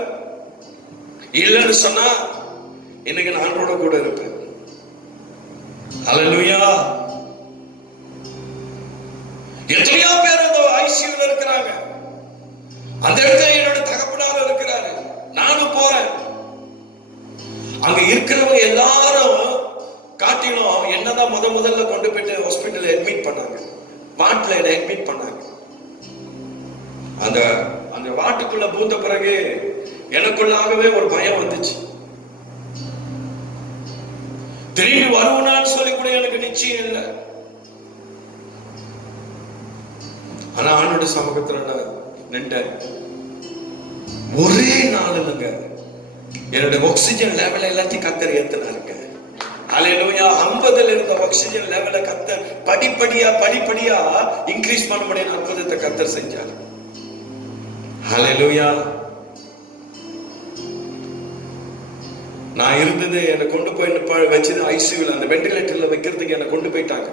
இல்லைன்னு சொன்னா இன்னைக்கு நான் ஆண்டோட கூட இருப்பேன். ஹல்லேலூயா. எத்தனையோ பேர் அந்த ஐசியூல இருக்கிறாங்க. அந்த இடத்துல என்னோட தகப்பனார் இருக்கிறாரு, நானும் போறேன். அங்க இருக்கிறவங்க எல்லாரும் காட்டிலும் என்னதான் முதல்ல கொண்டு போயிட்டு ஹாஸ்பிட்டல் அட்மிட் பண்ணாங்க. வாட்ல என்ன அட்மிட் பண்ணாங்க. அந்த அந்த வாட்டுக்குள்ள பூந்த பிறகு எனக்குள்ளாகவே ஒரு பயம் வந்துச்சு. திரும்பி வருவனான்னு சொல்லி கூட எனக்கு நிச்சயம் இல்லை. ஆனா ஆண்டோட சமூகத்துல நின்றேன். ஒரே நாள் இல்லைங்க, என்னோட ஆக்சிஜன் லெவல் எல்லாத்தையும் கத்தர் ஏத்துனாருங்க. ஹல்லேலூயா. 50ல இருந்த ஆக்சிஜன் லெவல கத்தர் படிப்படியா இன்க்ரீஸ் பண்ண முடியும் அற்புதத்தை கத்தர் செஞ்சார். ஹல்லேலூயா. நான் இருந்தது என்னை கொண்டு போய் வச்சது ஐசியூல, அந்த வெண்டிலேட்டர்ல வைக்கிறதுக்கு என்னை கொண்டு போயிட்டாங்க.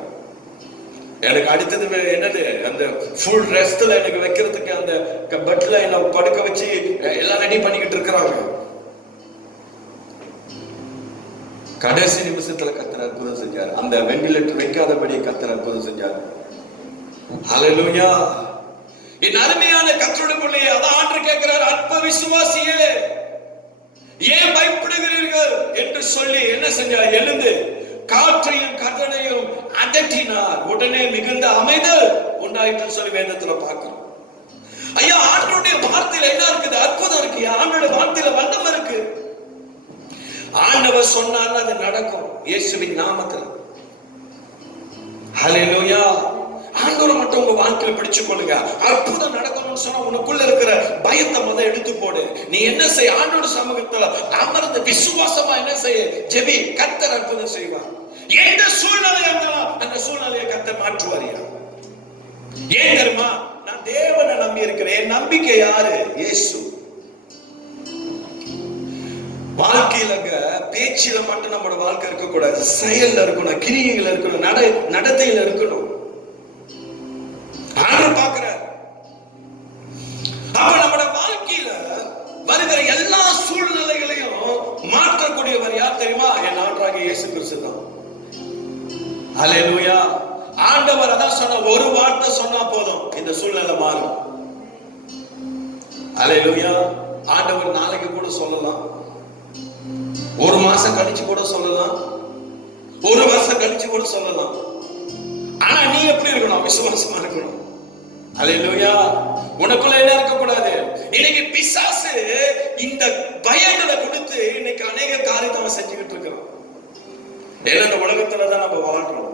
எனக்கு அடுத்தது என்னது, அந்த ஃபுல் ரெஸ்ட்ல எனக்கு வைக்கிறதுக்கு அந்த பெட்ல என்ன படுக்க வச்சு எல்லாம் ரெடி பண்ணிக்கிட்டு இருக்கிறாங்க. கடைசி நிமிஷத்துல கத்தர் அற்புதம் செஞ்சார். அந்த வெண்டிலேட்டர் வைக்காதபடி கத்தர் அற்புதம் செஞ்சார். ஹல்லேலூயா. என் அருமையான கர்த்தருடைய பிள்ளையே, அதான் ஆண்டவர் கேட்கிறார், அற்ப விசுவாசியே ஏன் பயப்படுகிறீர்கள் என்று சொல்லி என்ன செஞ்சார்? எழுந்து காற்றையும் கடலையும் அதட்டினார். உடனே மிகுந்த அமைதல் உண்டாயிட்டு சொல்லி வேதத்துல பார்க்கிறோம். ஐயா, ஆண்டவருடைய வார்த்தையில என்ன இருக்குது? அற்புதம் இருக்கு. ஆண்டவருடைய வார்த்தையில வல்லமை இருக்கு. ஆண்டவர் சொன்னார், அது நடக்கும் இயேசுவின் நாமத்தில். ஹல்லேலூயா. ஆண்டவரை மட்டும் உங்க வாழ்க்கையில பிடிச்சு கொள்ளுங்க. அற்புதம் நடக்கணும்னு சொன்னா உனக்குள்ள இருக்கிற பயத்தை முதல் எடுத்து போடு. நீ என்ன செய்ய? ஆண்டோட சமூகத்துல அமர்ந்து விசுவாசமா என்ன செய்ய? ஜெபி. கர்த்தர் அற்புதம் செய்வார். எந்த சூழ்நிலை இருந்தாலும் அந்த சூழ்நிலையை கர்த்தர் மாற்றுவாரியா? ஏன் தெரியுமா? நான் தேவனை நம்பி இருக்கிறேன். என் நம்பிக்கை யாரு? இயேசு. வாழ்க்கையிலங்க பேச்சில மட்டும் நம்மளோட வாழ்க்கை இருக்க கூடாது. செயல்ல இருக்கணும், கிரியைகள் இருக்கணும், நடத்தையில இருக்கணும். ஆண்டவர் பார்க்கிறார். அப்ப நம்மளோட வாழ்க்கையில வருகிற எல்லா சூழ்நிலைகளையும் மாற்றக்கூடியவர் யார் தெரியுமா? என் ஆண்டவராகிய இயேசு கிறிஸ்து தான். ஹல்லேலூயா. ஆண்டவர் அதான் சொன்ன, ஒரு வார்த்தை சொன்னா போதும் இந்த சூழ்நிலை மாறும். ஹல்லேலூயா. ஆண்டவர் நாளைக்கு கூட சொல்லலாம், ஒரு மாசம் கழிச்சு கூட சொல்லலாம், ஒரு வருஷம் கழிச்சு கூட சொல்லலாம். ஆனா நீ எப்படி இருக்கணும்? விசுவாசமா இருக்கணும். ஹல்லேலூயா. உனக்குள்ள என்ன இருக்க கூடாது? இன்னைக்கு பிசாசு இந்த பயங்களை கொடுத்து இன்னைக்கு அநேக காரியத்தை அவன் செஞ்சுக்கிட்டு இருக்கிறான். ஏன்னா இந்த உலகத்துலதான் நம்ம வாழ்றோம்.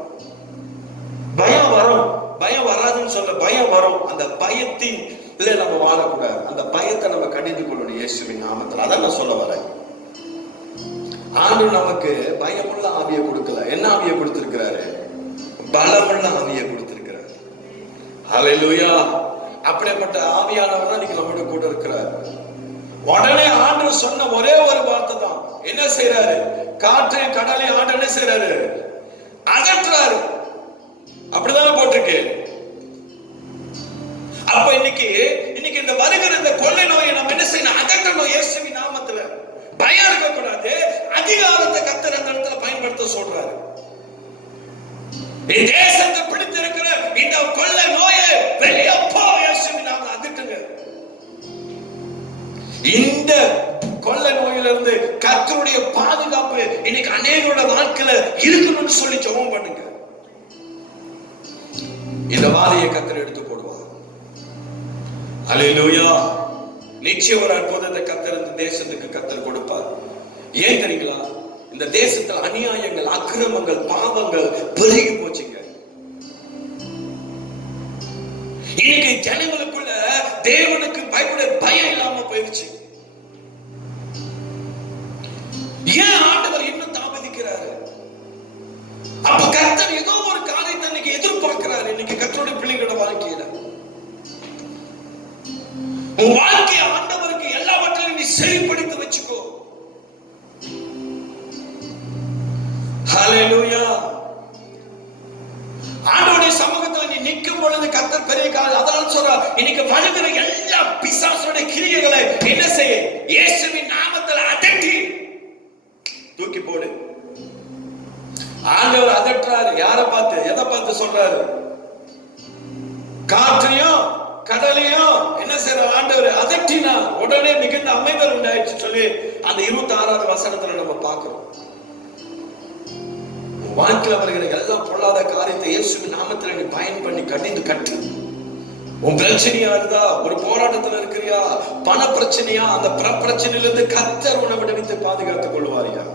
பயம் வரும், பயம் வராதுன்னு சொல்ல, பயம் வரும். அந்த பயத்தின் நம்ம வாழக்கூடாது. அந்த பயத்தை நம்ம கடிந்து கொள்ளணும் இயேசுவின் நாமத்தில். அதான் நான் சொல்ல வரேன். ஆண்டவர் நமக்கு பயமுள்ள ஆவியை கொடுக்கல. என்ன ஆவியை கொடுத்திருக்கிறாரு? பலமுள்ள ஆவியை கொடுத்திருக்கிறார். ஹல்லேலூயா. அப்படிப்பட்ட ஆவியானவர் தான் இன்னைக்கு நம்மளோட கூட இருக்கிறார். உடனே ஆண்டவர் சொன்ன ஒரே ஒரு வார்த்தை தான். என்ன செய்யறாரு? காற்றையும் கடலையும் ஆண்டவர் என்ன செய்யறாரு? அகற்றுறாரு. அப்படிதானே போட்டிருக்கு. அப்ப இன்னைக்கு இந்த வருகிற இந்த கொள்ளை நோயை நம்ம என்ன செய்யணும்? அகற்றணும் இயேசுவின் நாமத்துல. பயம் இருக்க கூடாது. அதிகாரத்தை கர்த்தர் அந்த இடத்துல பயன்படுத்த சொல்றாரு. தேசத்தை பிடித்திருக்கிற இந்த கொள்ளை நோயை வெளியே போ இயேசுவின் நாமத்துல அகற்றுங்க. இந்த கொள்ளை நோயிலிருந்து கர்த்தருடைய பாதுகாப்பு இன்னைக்கு அநேகரோட வாழ்க்கையில இருக்கணும்னு சொல்லி ஜெபம் பண்ணுங்க. இந்த வாதையை கர்த்தர் எடுத்து போடுவார். ஹல்லேலூயா. நிச்சயம் ஒரு அற்புதத்தை கர்த்தர் இந்த தேசத்துக்கு கர்த்தர் கொடுப்பார். ஏன் தெரியுங்களா? இந்த தேசத்துல அநியாயங்கள், அக்கிரமங்கள், பாவங்கள் பெருகி போச்சுங்க. இன்னைக்கு ஜனங்களுக்குள்ள தேவனுக்கு பயப்பட பயம் இல்லாம போயிடுச்சு. ஏன் ஆண்டவர் இன்னும் தாமதிக்கிறாரு? அப்ப கர்த்தர் ஏதோ ஒரு காரியத்தை இன்னைக்கு எதிர்பார்க்கிறாரு. இன்னைக்கு கர்த்தருடைய பிள்ளைகளோட வாழ்க்கையில உன் வாழ்க்கையை ஆண்டவருக்கு எல்லாவற்றையும் நீ செழிப்படுத்தி வச்சுக்கோ. ஹல்லேலூயா. ஆண்டவருடைய சமூகத்தில் நீ நிற்கும் பொழுது கர்த்தர் பெரிய காரியம். அதனால சொல்ற, இன்னைக்கு வருகிற எல்லா பிசாசுடைய கிரியைகளை என்ன செய்ய? இயேசுவின் நாமத்தில் அதட்டி தூக்கி போடு. ஆண்டவர் அதட்டுறாரு. யாரை பார்த்து, எதை பார்த்து சொல்றாரு? காற்றையும் கடலையும் என்ன செய்யற ஆண்டவர் அதட்டினா உடனே மிகுந்த அமைதல் உண்டாயிடுச்சு சொல்லி அந்த 26வது வசனத்துல நம்ம பார்க்கிறோம். வாழ்க்கையில் வருகிற எல்லா பொல்லாத காரியத்தை இயேசுவின் நாமத்துல நீ பயன் பண்ணி கடிந்து கட்டு. உன் பிரச்சனையா இருந்தா, ஒரு போராட்டத்துல இருக்கிறியா, பண பிரச்சனையா, அந்த பிரச்சனையிலிருந்து கர்த்தர் உன்னை விடுவித்து பாதுகாத்துக் கொள்வாரியா.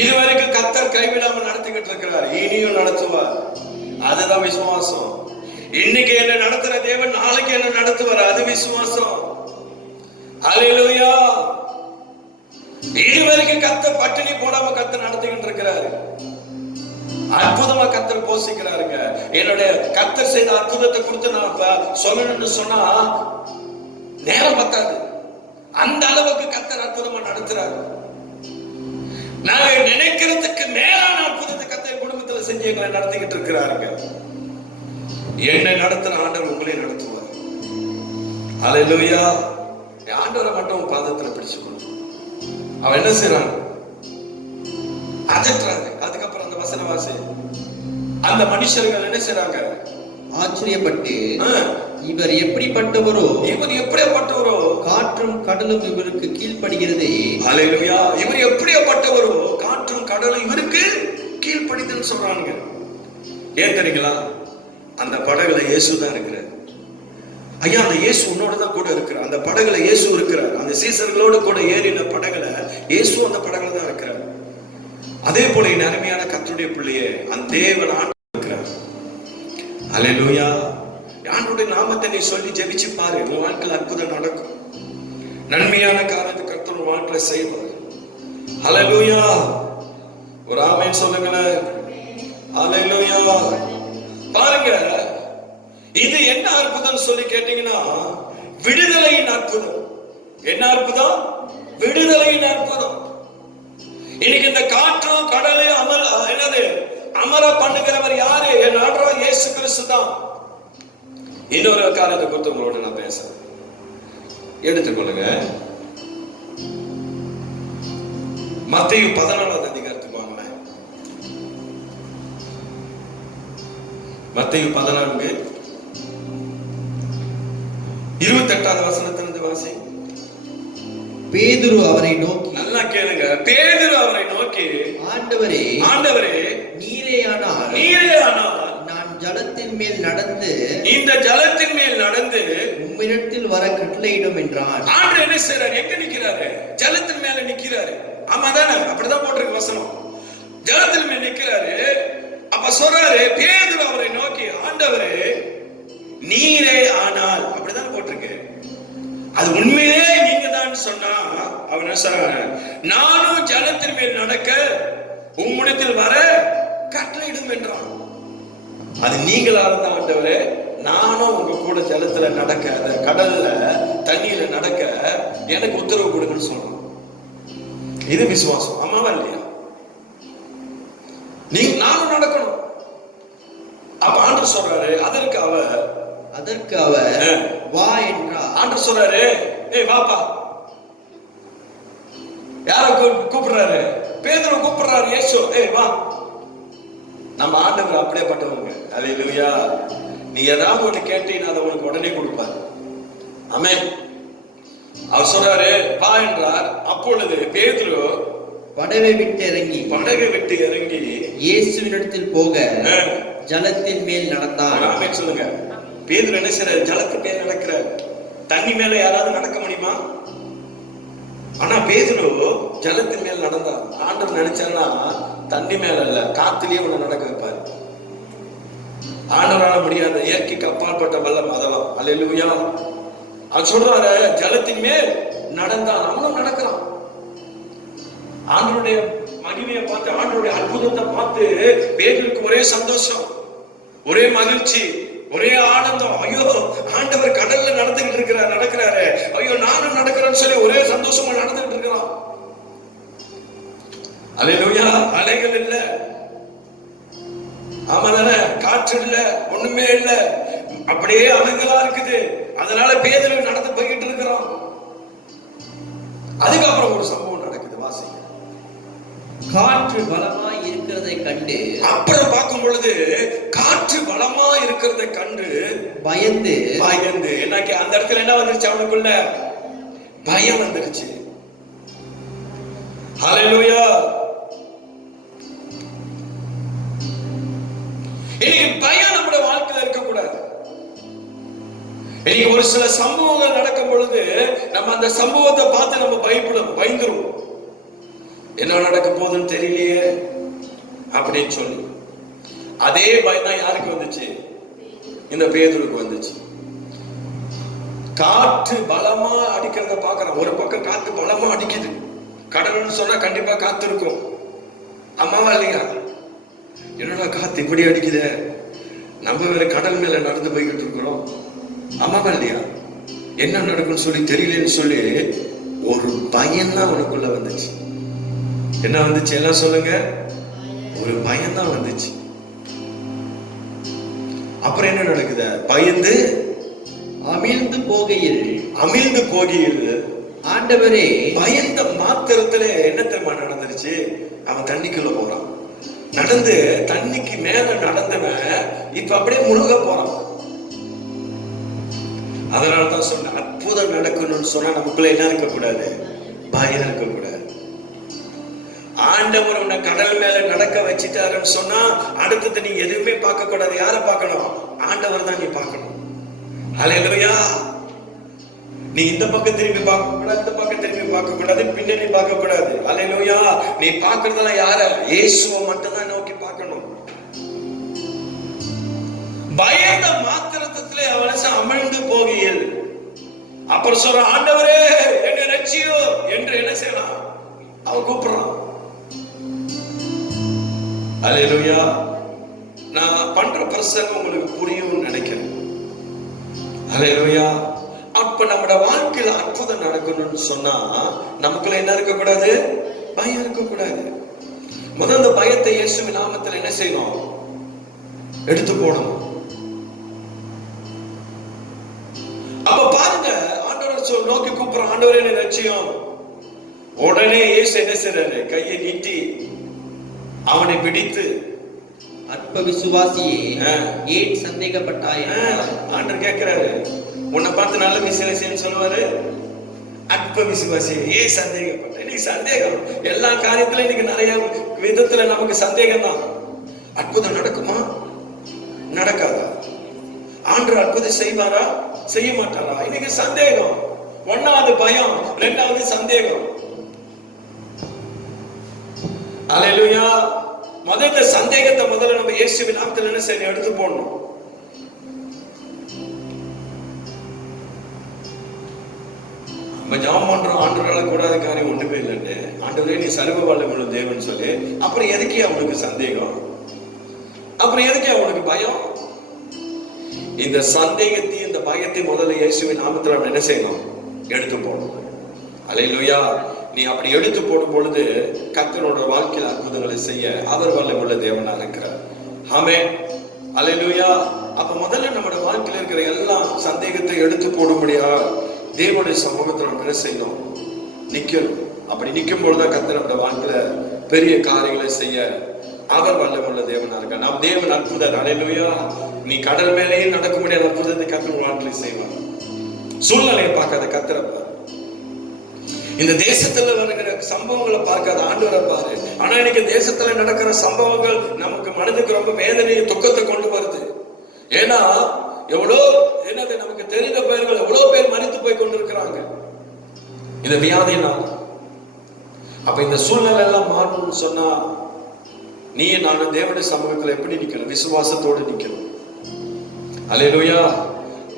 இதுவரைக்கும் கர்த்தர் கைவிடாம நடத்திக்கிட்டு இருக்கிறார், இனியும் நடத்துவார். அதுதான் விசுவாசம். இன்னைக்கு என்ன நடத்துற தேவன் நாளைக்கு என்ன நடத்துவார், அது விசுவாசம். அல்லேலூயா. இதுவரைக்கும் கர்த்தர் பட்டினி போடாம கர்த்தர் நடத்திக்கிட்டு இருக்கிறாரு. அற்புதமா கர்த்தர் போஷிக்கிறாருங்க. என்னுடைய கர்த்தர் செய்த அற்புதத்தை குறித்து நான் சொல்லணும்னு சொன்னா நேரம் பத்தாது. அந்த அளவுக்கு கர்த்தர் அற்புதமா நடத்துறாரு. நாங்க நினைக்கிறதுக்கு மேலான அற்புதத்தை கர்த்தர் குடும்பத்துல செஞ்சு எங்களை நடத்திக்கிட்டு இருக்கிறாருங்க. என்னை நடத்துற ஆண்டவர் உங்களே நடத்துவார். அல்லேலூயா. ஆண்டவரை மட்டும் பாதத்துல பிடிச்சுக்கணும். அவன் என்ன செய்யறான்? அதட்டுறாரு. அதுக்கப்புறம் அந்த வசனவாசி அந்த மனுஷர்கள் என்ன செய்றாங்க? ஆச்சரியப்பட்டு இவர் எப்படிப்பட்டவரோ, இவர் எப்படிப்பட்டவரோ, காற்றும் கடலும் இவருக்கு கீழ்ப்படுகிறது. அல்லேலூயா. இவர் எப்படிப்பட்டவரோ, காற்றும் கடலும் இவருக்கு கீழ்ப்படிதுன்னு சொல்றாங்க. ஏன் தெரியுங்களா? அந்த படகுல இயேசு தான் இருக்கிறார். ஐயா, அந்த இயேசு உன்னோட தான் கூட இருக்கிறார். அந்த படகுல இயேசு இருக்கிறார். அந்த சீசர்களோடு கூட ஏறின படகுல இயேசு அந்த படகுல தான் இருக்கிறார். அதே போல என் அருமையான கர்த்தருடைய பிள்ளையே, அந்த தேவன் ஆண்டவர் இருக்கிறார். அல்லேலூயா. ஆண்டவருடைய நாமத்தை நீ சொல்லி ஜெபிச்சு பாரு. உன் வாழ்க்கையில் அற்புதம் நடக்கும். நன்மையான காரியத்தை கர்த்தர் உன் வாழ்க்கையில செய்வார். அல்லேலூயா. ஒரு ஆமென் சொல்லுங்களேன். அல்லேலூயா. பாருங்க, இது என்ன அற்புதம் சொல்லி கேட்டீங்கன்னா, விடுதலையின் அற்புதம். என்ன அற்புதம்? விடுதலையின் அற்புதம். இன்னைக்கு இந்த காற்றும் கடலையும் அமர பண்ணுகிறவர் யாரு? என் ஆண்டவர் இயேசு கிறிஸ்து தான். இன்னொரு காரியத்தை குறித்து உங்களோட நான் பேசுறேன். எடுத்துக்கொள்ளுங்க. மத்தேயு 14வது அதிகாரத்துக்கு வாங்க. மத்தேயு 14 28வது வசனத்திலிருந்து வாசி. பேதுரு அவரை நோக்கி, நல்லா கேளுங்க, பேதுரு அவரை நோக்கி, ஆண்டவரே, ஆண்டவரே, நீரேயானால் நான் ஜலத்தின் மேல் நடந்து, இந்த ஜலத்தின் மேல் நடந்து உம்மிடத்தில் வர கட்டளையிடும் என்றான். ஆண்டவர் என்ன செய்றாரு? எங்க நிக்கிறாரு? ஜலத்தின் மேல நிக்கிறாரு. ஆமா தானே? அப்படிதான் போட்டிருக்கு வசனம். ஜலத்தின் மேல் நிக்கிறாரு. அப்ப சொல்றாரு, பேதுரு அவரை நோக்கி, ஆண்டவரே, நீரே ஆனால், அப்படிதான் போட்டிருக்கு. அது உண்மையிலே நீங்க தான் சொன்னா அவர் என்ன சொல்றாரு? நானும் ஜலத்தின் மேல் நடக்க உம்மிடத்தில் வர கட்டளையிடும் என்றான். அது நீங்களா இருந்தா ஆண்டவரே, நானும் உங்க கூட ஜலத்துல நடக்க, அந்த கடல்ல தண்ணியில நடக்க எனக்கு உத்தரவு கொடுங்கன்னு சொல்றான். இது விசுவாசம். ஆமாவா இல்லையா? நானும் நடக்கணும். அப்ப ஆண்டவர் சொல்றாரு, அதற்கு அவர் வா என்றார். ஆண்டவர் சொல்றாரு, ஏய் வாப்பா. யார கூப்பிடுறாரு? பேதுரு கூப்பிடுறாரு. இயேசு, ஏய் வா. நம்ம ஆண்டவர் அப்படியேப்பட்டவங்க. அல்லேலூயா. நீ ஏதாவது ஒண்ணு கேட்டீங்கன்னா அதை உனக்கு உடனே கொடுப்பார். ஆமென். அவர் சொல்றாரு, வா என்றார். அப்பொழுது பேதுரு படகை விட்டு இறங்கி இயேசுவினிடத்தில் போக ஜலத்தின் மேல் நடந்தான். ஆமென் சொல்லுங்க. பேதுரு என்ன செய்றாரு? ஜலத்தின் மேல் நடக்கிறார். தண்ணி மேல யாராவது நடக்க முடியுமா? ஆனா பேதுரு ஜலத்தின் மேல் நடந்தார். ஆண்டவர் நினைச்சாருன்னா தண்ணி மேல இல்ல, காத்திலேயே உன்னை நடக்க வைப்பாரு. ஆண்டவரால முடியாத இயற்கைக்கு அப்பாற்பட்ட வல்லம் அதெல்லாம். அல்லேலூயா. அவர் சொல்றாரு, ஜலத்தின் மேல் நடந்தான். அவனும் நடக்கிறான். ஆண்டவருடைய மகிமையை பார்த்து, ஆண்டவருடைய அற்புதத்தை பார்த்து பேதுருக்கு ஒரே சந்தோஷம், ஒரே மகிழ்ச்சி, ஒரே ஆனந்தம். ஐயோ, ஆண்டவர் கடல்ல நடந்துகிட்டு நடக்கிறாரு, ஐயோ நானும் நடக்கிறேன்னு சொல்லி ஒரே சந்தோஷமா நடந்துகிட்டு இருக்கிறான். அல்லேலூயா. அலைகள் இல்ல, ஆமா தானே? காற்று இல்ல, ஒண்ணுமே இல்ல, அப்படியே அமைதலா இருக்குது. அதனால பேதுரு நடந்து போய்கிட்டு இருக்கிறான். அதுக்கப்புறம் ஒரு சம்பவம் நடக்குது. வாசிங்க. காற்று பலமாய் இருக்கிறதை கண்டு அப்புறம் பார்க்கும் பொழுது காற்று பலமா இருக்கிறதை கண்டு பயந்து பயந்து எனக்கு அந்த இடத்துல என்ன வந்துருச்சு? அவனுக்குள்ள பயம் வந்துருச்சு. ஹல்லேலூயா. இன்னைக்கு பயம் நம்முடைய வாழ்க்கையில இருக்கக்கூடாது. இன்னைக்கு ஒரு சில சம்பவங்கள் நடக்கும் பொழுது நம்ம அந்த சம்பவத்தை பார்த்து நம்ம பயந்துருவோம். என்ன நடக்க போகுதுன்னு தெரியலையே அப்படின்னு சொல்லி. அதே பயம் தான் யாருக்கு வந்துச்சு? இந்த பேதுருக்கு வந்துச்சு. காற்று பலமா அடிக்கிறத பாக்குறான். ஒரு பக்கம் காத்து பலமா அடிக்குது. கடல்னு சொன்னா கண்டிப்பா காத்து இருக்கும். அம்மாவா இல்லையா? என்னடா காத்து இப்படி அடிக்குத, நம்ம வேற கடல் மேல நடந்து போய்கிட்டு இருக்கிறோம். அம்மாவா இல்லையா? என்ன நடக்கும்னு சொல்லி தெரியலன்னு சொல்லி ஒரு பயம் தான் உனக்குள்ள வந்துச்சு. என்ன வந்துச்சு? எல்லாம் சொல்லுங்க. ஒரு பயம் தான் வந்துச்சு. அப்புறம் என்ன நடக்குது? பயந்து அமிழ்ந்து போகையில் ஆண்டவரே, பயந்த மாத்திரத்துல என்ன தெரியுமா நடந்துருச்சு? அவன் தண்ணிக்குள்ள போறான். நடந்து தண்ணிக்கு மேல நடந்தவன் இப்ப அப்படியே முழுக போறான். அதனாலதான் சொன்ன, அற்புதம் நடக்கணும்னு சொன்னா நமக்குள்ள என்ன இருக்கக்கூடாது? பயம் இருக்கக்கூடாது. ஆண்டவர் உன்னை கடல் மேல நடக்க வச்சிட்டாருன்னு சொன்னா அடுத்தது நீ எதுவுமே பார்க்க கூடாது. யாரை பார்க்கணும்? ஆண்டவர் தான் நீ பார்க்கணும். ஹல்லேலூயா. நீ இந்த பக்கம் திரும்பி பார்க்க கூடாது, இந்த பக்கம் திரும்பி பார்க்க கூடாது, பின்னாடி பார்க்க கூடாது. ஹல்லேலூயா. நீ பார்க்கறதெல்லாம் யார? இயேசுவை மட்டும் தான் நோக்கி பார்க்கணும். பயந்த மாத்திரத்திலே அவன் அமிழ்ந்து போகையில் அப்புறம் சொல்ற, ஆண்டவரே என்னை ரட்சியோ என்று என்ன செய்யலாம்? அவன் கூப்பிடுறான். ஹல்லேலூயா. நான் பண்ற பிரசங்கம் உங்களுக்கு புரியும்னு நினைக்கிறேன். ஹல்லேலூயா. அப்ப நம்மட வாழ்க்கையில அற்புதம் நடக்கணும்னு சொன்னா நமக்குள்ள என்ன இருக்கக்கூடாது? பயம் இருக்கக்கூடாது. முதல்ல அந்த பயத்தை இயேசுவின் நாமத்தில் என்ன செய்யணும்? எடுத்து போடணும். அப்ப பாருங்க, ஆண்டவர் நோக்கி கூப்பிடுற, ஆண்டவரே என்னை ரட்சியும். உடனே இயேசு என்ன செய்றாரு? கையை நீட்டி அவனை பிடித்து, அற்ப விசுவாசியே, ஏன் சந்தேகப்பட்டாய்? ஆண்டவர் கேட்கிறாரு. உன்னை பார்த்து நல்ல விசுவாசின்னு சொல்லுவாரு. அற்ப விசுவாசி, ஏன் சந்தேகப்பட்ட? இன்னைக்கு சந்தேகம் எல்லா காரியத்திலும். இன்னைக்கு நிறைய விதத்துல நமக்கு சந்தேகம் தான். அற்புதம் நடக்குமா? நடக்காதா? ஆண்டவர் அற்புதம் செய்வாரா? செய்ய மாட்டாரா? இன்னைக்கு சந்தேகம். ஒன்னாவது பயம், இரண்டாவது சந்தேகம். ஹல்லேலூயா. முதல்ல சந்தேகத்தை முதல்ல நம்ம இயேசுவின் நாமத்தில் என்ன செய்யணும்? எடுத்து போடணும். நம்ம ஜெபம் பண்றோம், ஆண்டவரால கூடாத காரியம் ஒன்றுமே இல்லைன்னு. ஆண்டவரே நீ சர்வ வல்லமையுள்ள தேவன் சொல்லி, அப்புறம் எதுக்கே அவனுக்கு சந்தேகம்? அப்புறம் எதுக்கே அவனுக்கு பயம்? இந்த சந்தேகத்தை, இந்த பயத்தை முதல்ல இயேசுவின் நாமத்தில் நம்ம என்ன செய்யணும்? எடுத்து போடணும். ஹல்லேலூயா. நீ அப்படி எடுத்து போடும் பொழுது கர்த்தரோட வாழ்க்கையில் அற்புதங்களை செய்ய அவர் வல்லமையுள்ள தேவனா இருக்கிறார். ஆமென். ஹல்லேலூயா. அப்ப முதல்ல நம்மளோட வாழ்க்கையில் இருக்கிற எல்லா சந்தேகத்தை எடுத்து போடும்படியா தேவனுடைய சமூகத்தில் நம்ம என்ன செய்யணும்? நிக்கணும். அப்படி நிற்கும் பொழுதுதான் கர்த்தர் நம்மளோட வாழ்க்கையில பெரிய காரியங்களை செய்ய அவர் வல்லமையுள்ள தேவனா இருக்கார். நாம் தேவன் அற்புதர். ஹல்லேலூயா. நீ கடல் மேலேயே நடக்க முடியாத அற்புதத்தை கர்த்தர் வாழ்க்கையில் செய்வார். சூழ்நிலையை பார்க்காத கர்த்தரை பாரு. இந்த தேசத்துல வருகிற சம்பவங்களை பார்க்காத ஆண்டவரை பாரு. ஆனா இன்னைக்கு தேசத்துல நடக்கிற சம்பவங்கள் நமக்கு மனதுக்கு ரொம்ப வேதனையை, துக்கத்தை கொண்டு வருது. ஏன்னா எவ்வளோ என்னது நமக்கு தெரிந்த பேர்கள் எவ்வளவு பேர் மரித்து போய் கொண்டிருக்கிறாங்க இந்த வியாதியினால். அப்ப இந்த சூழ்நிலை எல்லாம் மாறணும்னு சொன்னா நீ நானும் தேவனுடைய சமூகத்துல எப்படி நிக்கணும்? விசுவாசத்தோடு நிக்கணும். ஹல்லேலூயா.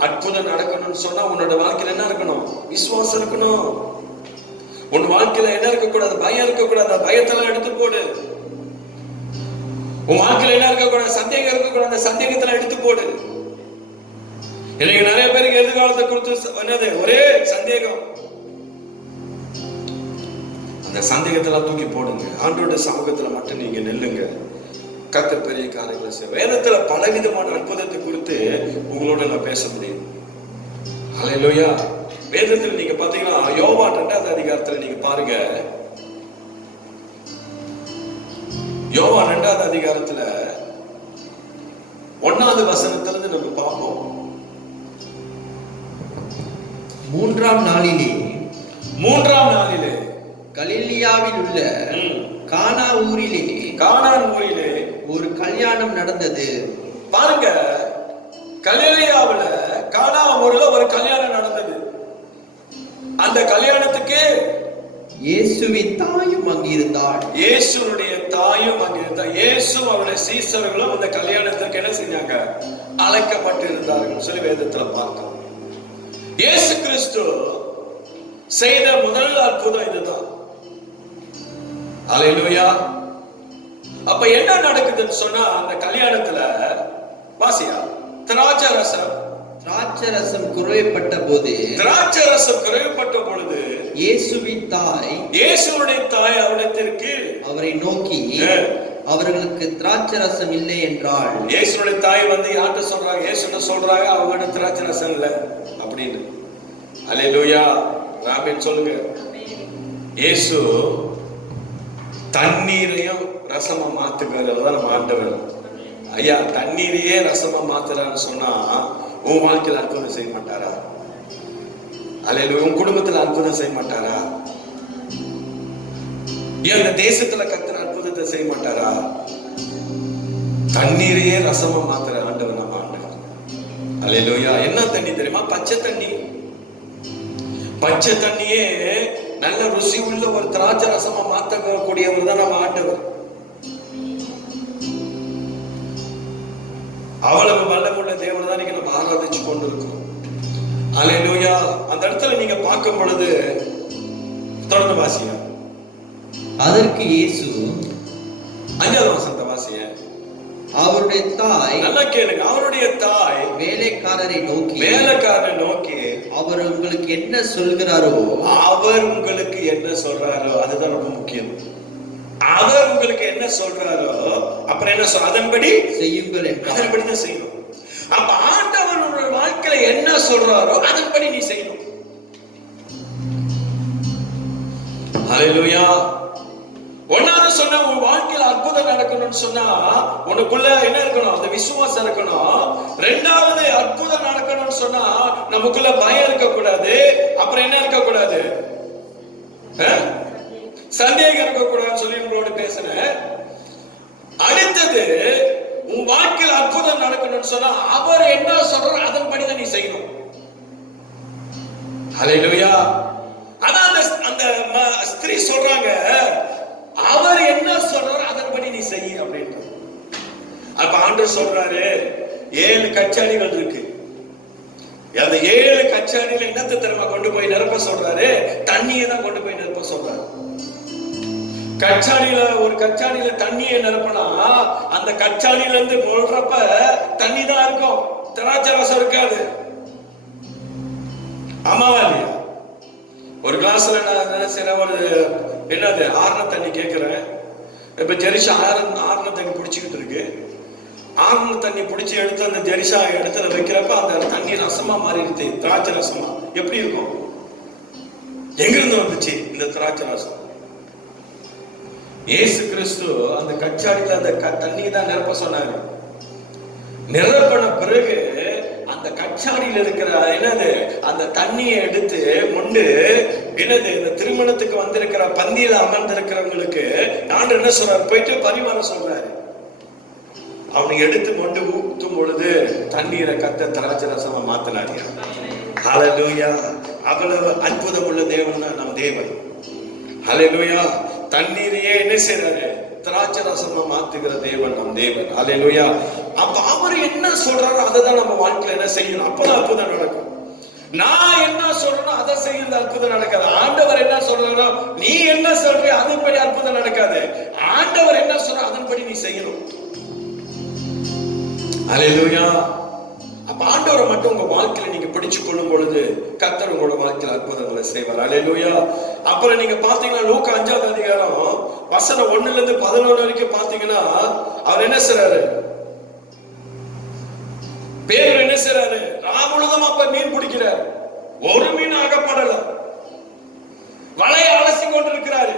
அற்புதம் நடக்கணும்னு சொன்னா உன்னோட வாழ்க்கையில என்ன இருக்கணும்? விசுவாசம் இருக்கணும். உன் வாழ்க்கையில என்ன இருக்கக்கூடாது? பயம் இருக்கக்கூடாது. பயத்தெல்லாம் எடுத்து போடு. உன் வாழ்க்கையில என்ன இருக்கக்கூடாது? சந்தேகம் இருக்கக்கூடாது. அந்த சந்தேகத்தெல்லாம் எடுத்து போடு. இன்னைக்கு நிறைய பேருக்கு எதிர்காலத்தை குறித்து என்னது? ஒரே சந்தேகம். அந்த சந்தேகத்தெல்லாம் தூக்கி போடுங்க. ஆண்டவருடைய சமூகத்துல மட்டும் நீங்க நில்லுங்க. கர்த்தர் பெரிய காரியங்களை செய்ய. வேதத்துல பலவிதமான அற்புதத்தை குறித்து உங்களோட நான் பேச முடியும். ஹல்லேலூயா. வேதத்தில் நீங்க பாத்தீங்கன்னா யோவான் 2வது அதிகாரத்துல நீங்க பாருங்க. யோவான் 2வது அதிகாரத்துல 1வது வசனத்திலிருந்து நம்ம பார்ப்போம். 3ஆம் நாளிலே கலிலியாவில் உள்ள கானா ஊரிலே ஒரு கல்யாணம் நடந்தது. பாருங்க, கலிலியாவுல கானா ஊர்ல ஒரு கல்யாணம் நடந்தது. அந்த கல்யாணத்துக்கு இயேசுவின் தாயும் அங்கிருந்தாள். இயேசுனுடைய தாயும் அங்கிருந்தார். இயேசு அவருடைய சீசர்களும் அந்த கல்யாணத்துக்கு என்ன செஞ்சாங்க? அழைக்கப்பட்டு இருந்தார்கள் சொல்லி வேதத்துல பார்க்கிறோம். இயேசு கிறிஸ்து செய்த முதல் அற்புதம் இதுதான். அல்லேலூயா. அப்ப என்ன நடக்குதுன்னு சொன்னா, அந்த கல்யாணத்துல வாசியா திராட்சை ரசம் குறைவுபட்ட பொழுது இயேசுவின் தாய் அவரிடத்திற்கு அவரை நோக்கி அவர்களுக்கு திராட்சை ரசம் இல்லை என்றாள். இயேசுடைய தாய் வந்து யார்கிட்ட சொல்றாங்க? இயேசுட்ட சொல்றாங்க, அவங்க திராட்சை ரசம் இல்லை அப்படின்னு. அல்லேலூயா. ராமன் சொல்லுங்க. இயேசு தண்ணீரையும் ரசமா மாத்துக்கிறது தான் நம்ம ஆண்டவர். ஐயா, தண்ணீரையே ரசமா மாத்துறான்னு சொன்னா உன் வாழ்க்கையில அற்புதம் செய்ய மாட்டாரா? அல்லேலூயா. உன் குடும்பத்துல அற்புதம் செய்ய மாட்டாரா? இந்த தேசத்துல கத்துற அற்புதத்தை செய்ய மாட்டாரா? தண்ணீரையே ரசமா மாத்துற ஆண்டவர் நம்ம ஆண்டவர். அல்லேலூயா. என்ன தண்ணி தெரியுமா? பச்சை தண்ணியே நல்ல ருசி உள்ள ஒரு திராட்சை ரசமா மாத்தக்கூடியவர் தான் நம்ம ஆண்டவர். அவ்வளவு வல்லமுள்ள தேவன் தான் நம்ம ஆராதிச்சு கொண்டு இருக்கோம். அல்லேலூயா. அந்த இடத்துல நீங்க பார்க்கும் பொழுது தொடர்ந்து வாசியா. அதற்கு இயேசு 5வது வசனத்தை வாசிய. அவருடைய தாய், நல்லா கேளுங்க, அவருடைய தாய் வேலைக்காரரை நோக்கி அவர் உங்களுக்கு என்ன சொல்கிறாரோ அதுதான் ரொம்ப முக்கியம். அவர் உங்களுக்கு என்ன சொல்றாரோ அப்புறம் என்ன சொல்ற, அதன்படி செய்யுங்கள். அதன்படிதான் செய்யணும். அப்ப ஆண்டவர் உங்களுடைய வாழ்க்கையில என்ன சொல்றாரோ அதன்படி நீ செய்யணும். அல்லேலூயா. ஒன்னாவது சொன்ன உன் வாழ்க்கையில அற்புதம் நடக்கணும்னு சொன்னா உனக்குள்ள என்ன இருக்கணும்? அந்த விசுவாசம் இருக்கணும். 2வது அற்புதம் நடக்கணும்னு சொன்னா நமக்குள்ள பயம் இருக்கக்கூடாது. அப்புறம் என்ன இருக்கக்கூடாது? சந்தேகம் இருக்கக்கூடாதுன்னு சொல்லி உங்களோட பேசுறேன். அடுத்தது, உன் வாழ்க்கையில் அற்புதம் நடக்கணும்னு சொன்னா அவர் என்ன சொல்றாரு அதன்படிதான் நீ செய்யணும். அல்லேலூயா. அதான் அந்த ஸ்திரீ சொல்றாங்க, அவர் என்ன சொல்றாரு அதன்படி நீ செய் அப்படின்ற. அப்ப ஆண்டவர் சொல்றாரு, 7 கச்சாடிகள் இருக்கு. அந்த 7 கச்சாடியில என்னத்தை திறமை கொண்டு போய் நிரப்ப சொல்றாரு? தண்ணியை தான் கொண்டு போய் நிரப்ப சொல்றாரு. ஒரு கச்சாடியில தண்ணியை நிரப்பினா அந்த கச்சாடியில இருந்து போடுறப்ப தண்ணி தான் இருக்கும், திராட்சை ரசம் இருக்காது. ஆமாவா இல்லையா? ஒரு கிளாஸ்ல நான் நினைச்சேன், ஒரு என்னது ஆறுன தண்ணி கேட்கிறேன். இப்ப ஜெரிஷா ஆறுன தண்ணி பிடிச்சிக்கிட்டு இருக்கு. ஆறுன தண்ணி பிடிச்சி எடுத்து அந்த ஜெரிஷா இடத்துல வைக்கிறப்ப அந்த தண்ணி ரசமா மாறிடுது, திராட்சை ரசமா. எப்படி இருக்கும்? எங்கிருந்து வந்துச்சு இந்த திராட்சை ரசம்? இயேசு கிறிஸ்து அந்த கச்சாடியில அந்த தண்ணி தான் நிரப்ப சொன்னாரு. நிரப்பின பிறகு அந்த கச்சாடியில் இருக்கிற என்னது அந்த தண்ணியை எடுத்து மொண்டு என்னது இந்த திருமணத்துக்கு வந்திருக்கிற பந்தியில அமர்ந்திருக்கிறவங்களுக்கு ஆண்டவர் என்ன சொல்றாரு? போயிட்டு பரிமாற சொல்றாரு. அவனை எடுத்து மொண்டு ஊத்தும் பொழுது தண்ணீரை கத்த திராட்சை ரசமா மாத்தினாரு. ஹல்லேலூயா. அவ்வளவு அற்புதம் உள்ள தேவன் தான் நம் தேவன். ஹல்லேலூயா. தண்ணீரையே என்ன செய்யறாரு? திராட்சை ரசமா மாத்துகிற தேவன் நம் தேவன். அல்லேலூயா. அப்ப அவர் என்ன சொல்றாரோ அதை தான் நம்ம வாழ்க்கையில என்ன செய்யணும். அப்பதான் அற்புதம் நடக்கும். நான் என்ன சொல்றேனோ அதை செய்யறது அற்புதம் நடக்காது. ஆண்டவர் என்ன சொல்றாரோ நீ என்ன சொல்றியோ அதன்படி அற்புதம் நடக்காது. ஆண்டவர் என்ன சொல்ற அதன்படி நீ செய்யணும். அல்லேலூயா. அப்ப ஆண்டவரை மட்டும் உங்க வாழ்க்கையில நீங்க பிடிச்சு கொள்ளும் பொழுது கர்த்தர் உங்களோட வாழ்க்கையில அற்புதங்களை செய்வார். அல்லேலூயா. அப்புறம் நீங்க பாத்தீங்கன்னா லூக்கா 5வது அதிகாரம் வசனம் 1ல இருந்து 11 வரைக்கும் பாத்தீங்கன்னா அவர் என்ன செய்றாரு? பேதுரு என்ன செய்றாரு? ராமுழுதும் அப்ப மீன் பிடிக்கிறார். ஒரு மீன் அகப்படல. வலையை அலசி கொண்டிருக்கிறாரு.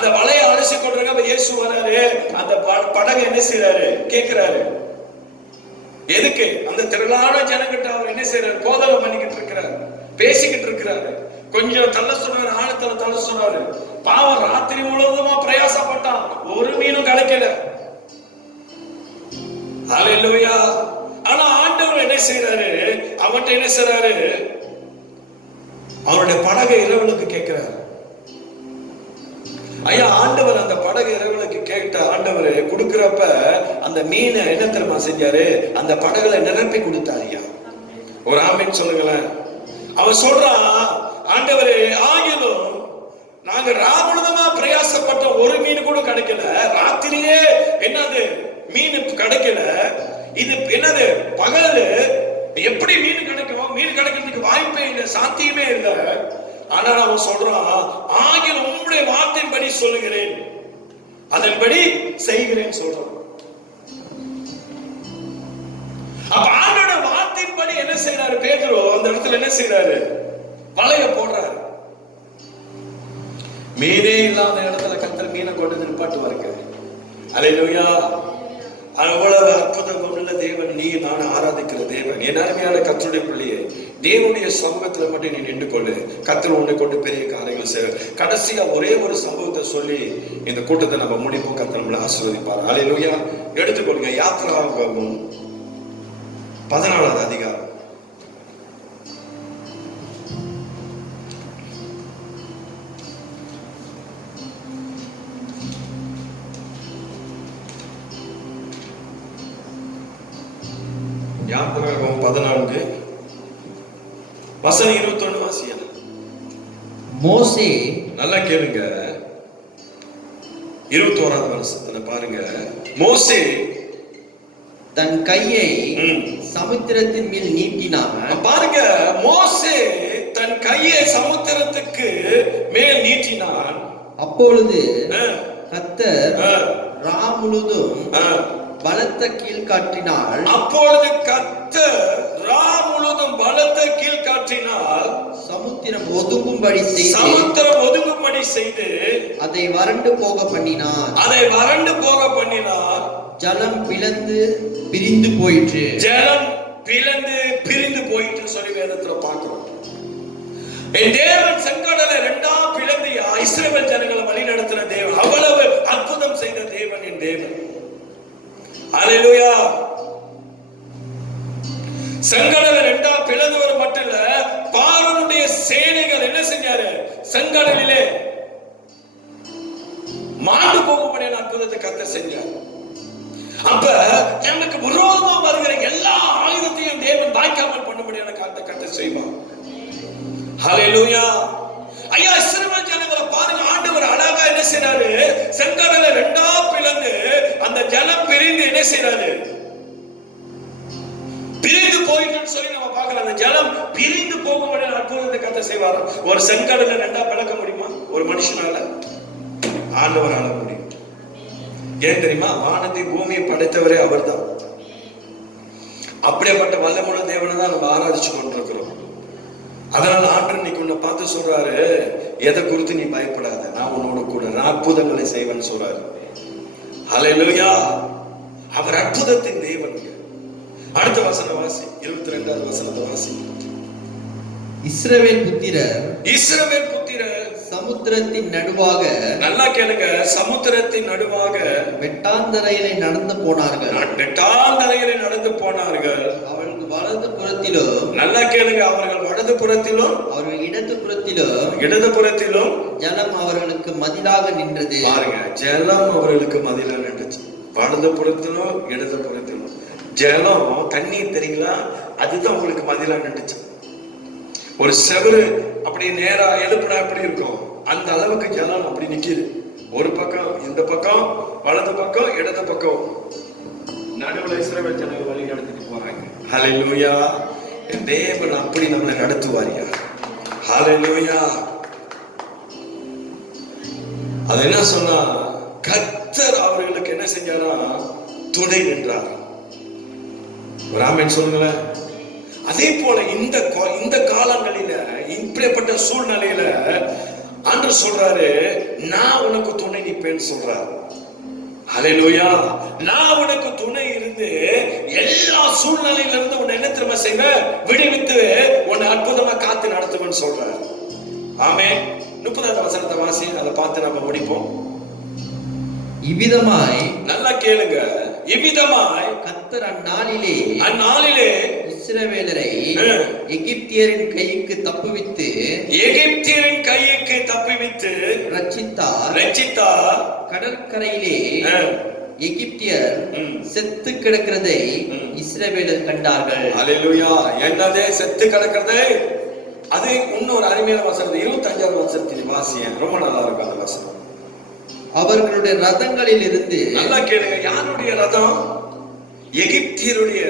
அந்த வலையை அலசி கொண்டிருக்க இயேசு வராரு. அந்த படகு என்ன செய்யறாரு? கேட்கிறாரு. எதுக்கு? அந்த திரளான ஜனங்கிட்ட அவர் என்ன செய்யறாரு? போதனை பண்ணிக்கிட்டு இருக்கிறார், பேசிக்கிட்டு இருக்கிறாரு. கொஞ்சம் தள்ள சொன்னாரு, ஆழத்துல தள்ள சொன்னாரு. பாவம் ராத்திரி முழுவதுமா பிரயாசப்பட்டான், ஒரு மீனும் கிடைக்கல. ஹல்லேலூயா. ஆனா ஆண்டவர் என்ன செய்யறாரு? அவன்கிட்ட என்ன செய்யறாரு? அவருடைய படகை இரவலுக்கு கேட்கிறாரு. ஐயா, ஆண்டவர் அந்த படகு இரவலுக்கு கேட்ட ஆண்டவர் கொடுக்கிறப்ப அந்த மீனை என்ன தெரியுமா செஞ்சாரு? அந்த படகுல நிரப்பி கொடுத்தாரு. ஐயா, ஒரு ஆமென் சொல்லுங்களேன். அவன் சொல்றான், ஆண்டவரே, ஆகிலும் நாங்க ராமுழுதமா பிரயாசப்பட்ட ஒரு மீன் கூட கிடைக்கல. ராத்திரியே என்னது மீன் கிடைக்கல. இது என்னது பகல், எப்படி மீன் கிடைக்கும்? மீன் கிடைக்கிறதுக்கு வாய்ப்பே இல்லை, சாத்தியமே இல்லை. ஆனா அவன் சொல்றான், ஆகிலும் உம்முடைய வார்த்தையின்படி சொல்லுகிறேன், அதன்படி செய்கிறேன் சொல்றான். அப்ப ஆண்டோட வார்த்தையின்படி என்ன செய்யறாரு பேதுரு? அந்த இடத்துல என்ன செய்யறாரு? வலைய போடுறாரு. மீனே இல்லாத இடத்துல கர்த்தர் மீனை கொண்டு நிப்பாட்டுவாருங்க. அல்லேலூயா. அவ்வளவு அற்புதம் உள்ள தேவன் நீ நான் ஆராதிக்கிற தேவன். என் அருமையான கர்த்தருடைய பிள்ளையே, தேவனுடைய சமூகத்துல மட்டும் நீ நின்று கொண்டு கர்த்தர் உன்னை கொண்டு பெரிய காரியங்கள் செய்ய. கடைசியா ஒரே ஒரு சம்பவத்தை சொல்லி இந்த கூட்டத்தை நம்ம முடிப்போம். கர்த்தர் நம்மளை ஆசீர்வதிப்பார். அல்லேலூயா. எடுத்துக்கொள்ளுங்க யாத்திராகமம் 14வது அதிகாரம். யாத்திராகமம் 14 வசனம் 21 வாசியா. மோசே, நல்லா கேளுங்க, 21வது வசனத்துல பாருங்க. மோசே தன் கையை சமுத்திரத்தின் மேல் நீட்டினான். பாருங்க, மோசே தன் கையை சமுத்திரத்துக்கு மேல் நீட்டினான். அப்பொழுது கர்த்தர் ரா முழுதும் பலத்த கீழ்காற்றினால், அப்பொழுது கர்த்தர் ரா முழுதும் பலத்த கீழ்காற்றினால் சமுத்திரம் ஒதுங்கும்படி செய்து, சமுத்திரம் ஒதுங்கும்படி செய்து அதை வறண்டு போக பண்ணினார். அதை வறண்டு போக பண்ணினார். ஜலம் பிளந்து பிரிந்து போயிற்று. ஜலம் பிளந்து பிரிந்து போயிற்று சொல்லி வேதத்துல பார்க்கிறோம். என் தேவன் செங்கடலை இரண்டா பிளந்து இஸ்ரவேல் ஜனங்களை வழி நடத்தின தேவன். அவ்வளவு அற்புதம் செய்த தேவன் என் தேவன். அல்லேலூயா. செங்கடலை இரண்டா பிளந்தவர் மட்டும் இல்ல, பார்வோனுடைய சேனைகள் என்ன செஞ்சாரு? செங்கடலிலே மாண்டு போகும்படியான அற்புதத்தை கர்த்தர் செஞ்சார். அப்ப நமக்கு விரோதமா வருகிற எல்லா ஆயுதத்தையும் தேவன் வாய்க்காமல் பண்ணும்படியான கர்த்தர் செய்வார். ஹல்லேலூயா. ஐயா, இஸ்ரவேல் ஜனங்களை பாருங்க, ஆண்டவர் அழகா என்ன செய்றாரு? செங்கடலை இரண்டா பிளந்து அந்த ஜலம் பிரிந்து என்ன செய்றாரு? பிரிந்து போயிட்டுன்னு சொல்லி நம்ம பார்க்கலாம். அந்த ஜலம் பிரிந்து போகும்படியான அற்புதத்தை கர்த்தர் செய்வார். ஒரு செங்கடலை இரண்டா பிளக்க முடியுமா ஒரு மனுஷனால? ஆண்டவரால முடியும். ஏன் தெரியுமா? வானத்தை பூமியை படைத்தவரே அவர் தான். அப்படிப்பட்ட வல்லமுள்ள தேவனை தான் நம்ம ஆராதிச்சு கொண்டிருக்கிறோம். அதனால ஆண்டவர் இன்னைக்கு உன்னை பார்த்து சொல்றாரு, எதை குறித்து நீ பயப்படாத, நான் உன்னோட கூட அற்புதங்களை செய்வேன்னு சொல்றாரு. ஹல்லேலூயா. அவர் அற்புதத்தின் தேவன். அடுத்த வசனம் வாசி, 22வது வசனத்தை வாசி. இஸ்ரவேல் புத்திரர், இஸ்ரவேல் புத்திரர் சமுத்திரத்தின் நடுவாக, நல்லா கேளுங்க, சமுத்திரத்தின் நடுவாக வெட்டாந்தரையிலே நடந்து போனார்கள். வெட்டாந்தரையிலே நடந்து போனார்கள். அவர்கள் வலது புறத்திலும், நல்லா கேளுங்க, அவர்கள் வலது புறத்திலும் அவர்கள் இடது புறத்திலும், இடது புறத்திலும் ஜலம் அவர்களுக்கு மதிலாக நின்றது. பாருங்க, ஜலம் அவர்களுக்கு மதிலாக நின்றுச்சு. வலது புறத்திலும் இடது புறத்திலும் ஜலம், தண்ணீர் தெரியுங்களா? அதுதான் உங்களுக்கு மதிலாக நின்றுச்சு. ஒரு செவரு அப்படி நேரா எழுப்புனா எப்படி இருக்கும், அந்த அளவுக்கு ஜலம் அப்படி நிக்குது. ஒரு பக்கம், இந்த பக்கம் வலது பக்கம் இடது பக்கம், நடுவுல இஸ்ரவேல் ஜனங்கள் வழி நடத்திட்டு போறாங்க. ஹல்லேலூயா. தேவன் அப்படி நம்மளை நடத்துவாரியா? ஹல்லேலூயா. அது என்ன சொன்னா, கர்த்தர் அவர்களுக்கு என்ன செஞ்சாரா? துணை நின்றார். ராமன் சொல்லுங்களேன். அதே போல இந்த காலங்களில, இப்படிப்பட்ட சூழ்நிலையில ஆண்டவர் சொல்றாரு, நான் உனக்கு துணை நிற்பேன்னு சொல்றாரு. ஹல்லேலூயா. நான் உனக்கு துணை இருந்து எல்லா சூழ்நிலையில இருந்து உன்னை என்ன திரும்ப செய்வேன், விடுவித்து உன்னை அற்புதமா காத்து நடத்துவேன்னு சொல்றாரு. ஆமென். 30வது வசனத்தை வாசி, அதை பார்த்து நம்ம முடிப்போம். இவ்விதமாய், நல்லா கேளுங்க, இவ்விதமாய் கர்த்தர் அந்நாளிலே இஸ்ரவேலரை எகிப்தியரின் கைக்கு தப்புவித்து ரட்சித்தார். கடற்கரையிலே எகிப்தியர் செத்து கிடக்கிறதை இஸ்ரவேலர் கண்டார்கள். அல்லேலூயா. என்னதே செத்து கிடக்கிறதை? அது இன்னொரு அருமையான வசனம், 25வது வசனத்தில் வாசியேன், ரொம்ப நல்லா இருக்கும் அந்த வசனம். அவர்களுடைய ரதங்களில் இருந்து, நல்லா கேளுங்க, யாருடைய ரதம்? எகிப்தியருடைய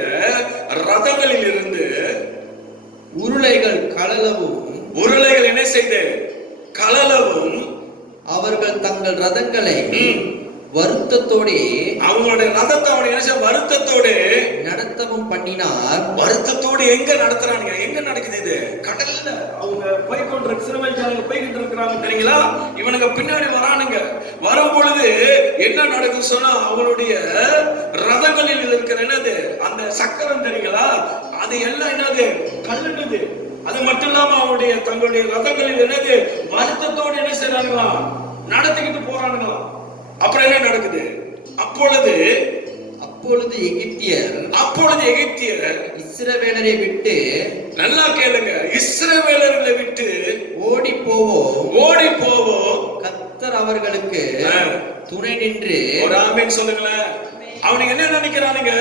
ரதங்களில் இருந்து உருளைகள் கழலவும், உருளைகள் என்ன செய்து கழலவும், அவர்கள் தங்கள் ரதங்களை வருத்தத்தோடு, அவங்களுடைய ரதத்தை வருத்தத்தோடு நடத்தவும் பண்ணினார். வருத்தத்தோடு எங்க நடத்துறாங்க? எங்க நடக்குது இது? கடல்ல அவங்க போய்கொண்டு இஸ்ரவேல் ஜனங்க போய்கிட்டு இருக்கிறாங்க தெரியுங்களா? இவனுங்க பின்னாடி வரானுங்க. வரும் பொழுது என்ன நடக்குது சொன்னா, அவங்களுடைய ரதங்களில் இருக்கிற என்னது அந்த சக்கரம் தெரியுங்களா, அது எல்லாம் என்னது கல்லுது. அது மட்டும் இல்லாம அவங்களுடைய தங்களுடைய ரதங்களில் என்னது வருத்தத்தோடு என்ன செய்யறாங்களா, நடத்திக்கிட்டு போறானுங்களா. அப்புறம் என்ன நடக்குது? அப்பொழுது எகிப்தியர் இஸ்ரவேலரை விட்டு, நல்லா கேளுங்க, இஸ்ரவேலர்களை விட்டு ஓடி போவோம் கர்த்தர் அவர்களுக்கு துணை நின்று. ஒரு ஆமென் சொல்லுங்களேன். அவனுக்கு என்ன நினைக்கிறானுங்க?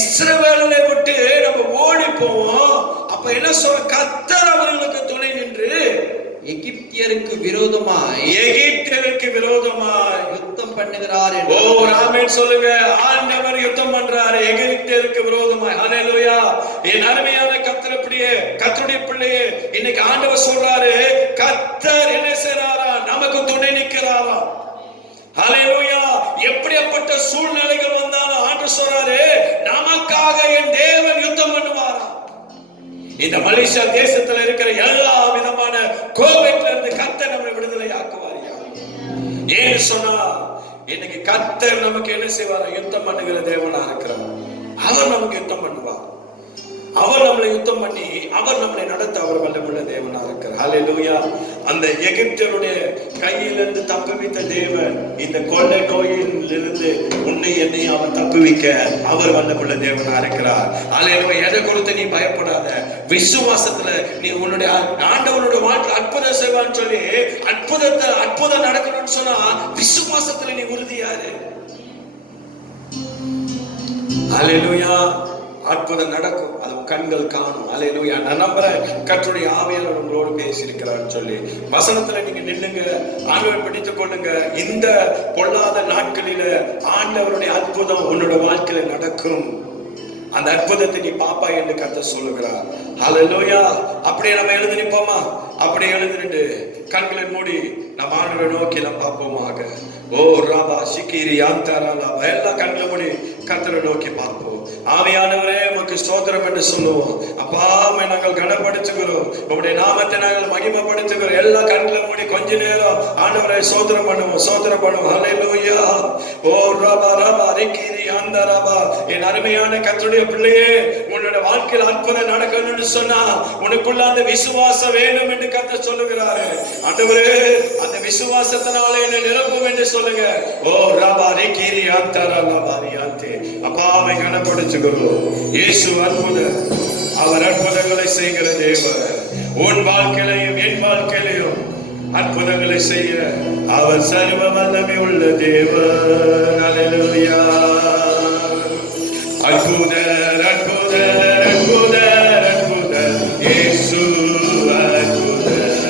இஸ்ரவேலரை விட்டு நம்ம ஓடி போவோம். அப்ப என்ன சொல்ற? கர்த்தர் அவர்களுக்கு துணை நின்று எகிப்தியருக்கு விரோதமாய் யுத்தம் பண்ணுகிறார். ஓ ஆமென் சொல்லுங்க. ஆண்டவர் யுத்தம் பண்றாரு எகிப்தியருக்கு விரோதமாய். ஹல்லேலூயா. என் அருமையான கர்த்தருடைய பிள்ளையே, இன்னைக்கு ஆண்டவர் சொல்றாரு, கர்த்தர் என்ன செய்றாரா? நமக்கு துணை நிற்கிறாரா. ஹல்லேலூயா. எப்படிப்பட்ட சூழ்நிலைகள் வந்தாலும் ஆண்டவர் சொல்றாரு, நமக்காக என் தேவன் யுத்தம் பண்ணுவாரா. இந்த மலேசியா தேசத்துல இருக்கிற எல்லா விதமான கோவிட்ல இருந்து கர்த்தர் நம்மை விடுதலை ஆக்குவாரியா. ஏன்னு சொன்னா, இன்னைக்கு கர்த்தர் நமக்கு என்ன செய்வாரா? யுத்தம் பண்ணுகிற தேவனா இருக்கிறார். அவர் நமக்கு யுத்தம் பண்ணுவார். அவர் நம்மளை யுத்தம் பண்ணி அவர் நம்மளை நடத்த அவர் வல்லமுள்ள தேவனா இருக்கிறார். ஹல்லேலூயா. அந்த எகிப்தியருடைய கையிலிருந்து தப்புவித்த தேவன் இந்த கொள்ளை நோயில் இருந்து உன்னை என்னை அவர் தப்புவிக்க அவர் வல்லமுள்ள தேவனா இருக்கிறார். ஹல்லேலூயா. எதை குறித்து நீ பயப்படாத. விசுவாசத்துல நீ உன்னுடைய ஆண்டவனுடைய வாழ்க்கை அற்புதம் செய்வான்னு சொல்லி அற்புதம் நடக்கணும்னு சொன்னா விசுவாசத்துல நீ உறுதியாரு. ஹல்லேலூயா. அற்புதம் நடக்கும், அது கண்கள் காணும். அல்லேலூயா. நான் நம்புறேன் கர்த்தருடைய ஆவியானவர் உங்களோடு பேசியிருக்கிறான்னு சொல்லி. வசனத்துல நீங்க நில்லுங்க, ஆண்டவர் பிடித்துக் கொள்ளுங்க. இந்த பொல்லாத நாட்களில ஆண்டவருடைய அற்புதம் உன்னோட வாழ்க்கையில நடக்கும். அந்த அற்புதத்தை நீ பாப்பா என்று கர்த்தர் சொல்லுகிறார். ஹல்லேலூயா. அப்படியே நம்ம எழுந்து நிற்போமா? அப்படியே எழுந்துட்டு கண்களை மூடி நம்ம ஆண்டவரை நோக்கி நம்ம பார்ப்போமாக. ஓ ராபா சிக்கிரி யாந்தாரா, எல்லாம் கண்களை மூடி கர்த்தரை நோக்கி பார்ப்போம். ஆவியானவரே உமக்கு ஸ்தோத்திரம் என்று சொல்லுவோம். அப்பா நாங்கள் கனப்படுத்துகிறோம், உங்களுடைய நாமத்தை நாங்கள் மகிமைப்படுத்துகிறோம். எல்லா கண்களை மூடி கொஞ்ச நேரம் ஆண்டவரை ஸ்தோத்திரம் பண்ணுவோம். ஹல்லேலூயா. ஓ ராபா ராபா ரிக்கிரி யாந்தாரா. என் அருமையான கர்த்தருடைய பிள்ளையே, உன்னோட வாழ்க்கையில் அற்புதம் நடக்கணும்னு சொன்னா உனக்குள்ள அந்த விசுவாசம் வேணும் என்று கர்த்தர் சொல்லுகிறாரு. ஆண்டவரே, அந்த விசுவாசத்தினால என்னை நிரப்பும் என்று சொல்லுங்க. ஓ ராபா ரிக்கிரி யாந்தாரா லாபாரியாந்தே. அப்பாவை கனப்படுத்துகிறோம். இயேசு அற்புதம், அவர் அற்புதங்களை செய்கிற தேவன். உன் வாழ்க்கையிலையும் என் வாழ்க்கையிலையும் அற்புதங்களை செய்ய அவர் சர்வ வல்லமை உள்ள தேவன். ஹல்லேலூயா. அற்புதர் அற்புதர் அற்புதர் அற்புதர் இயேசு அற்புதர்.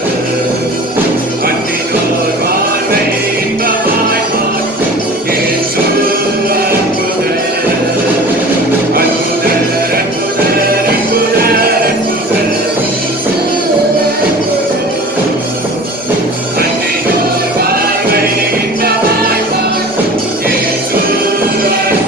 அன்பினோர் வாழ்வை இன்பமாய் மாற்றும் இயேசு அற்புதர். அற்புதர் அற்புதர் அற்புதர் அற்புதர். அன்பினோர் வாழ்வை இன்பமாய் மாற்றும் இயேசு அற்புதர்.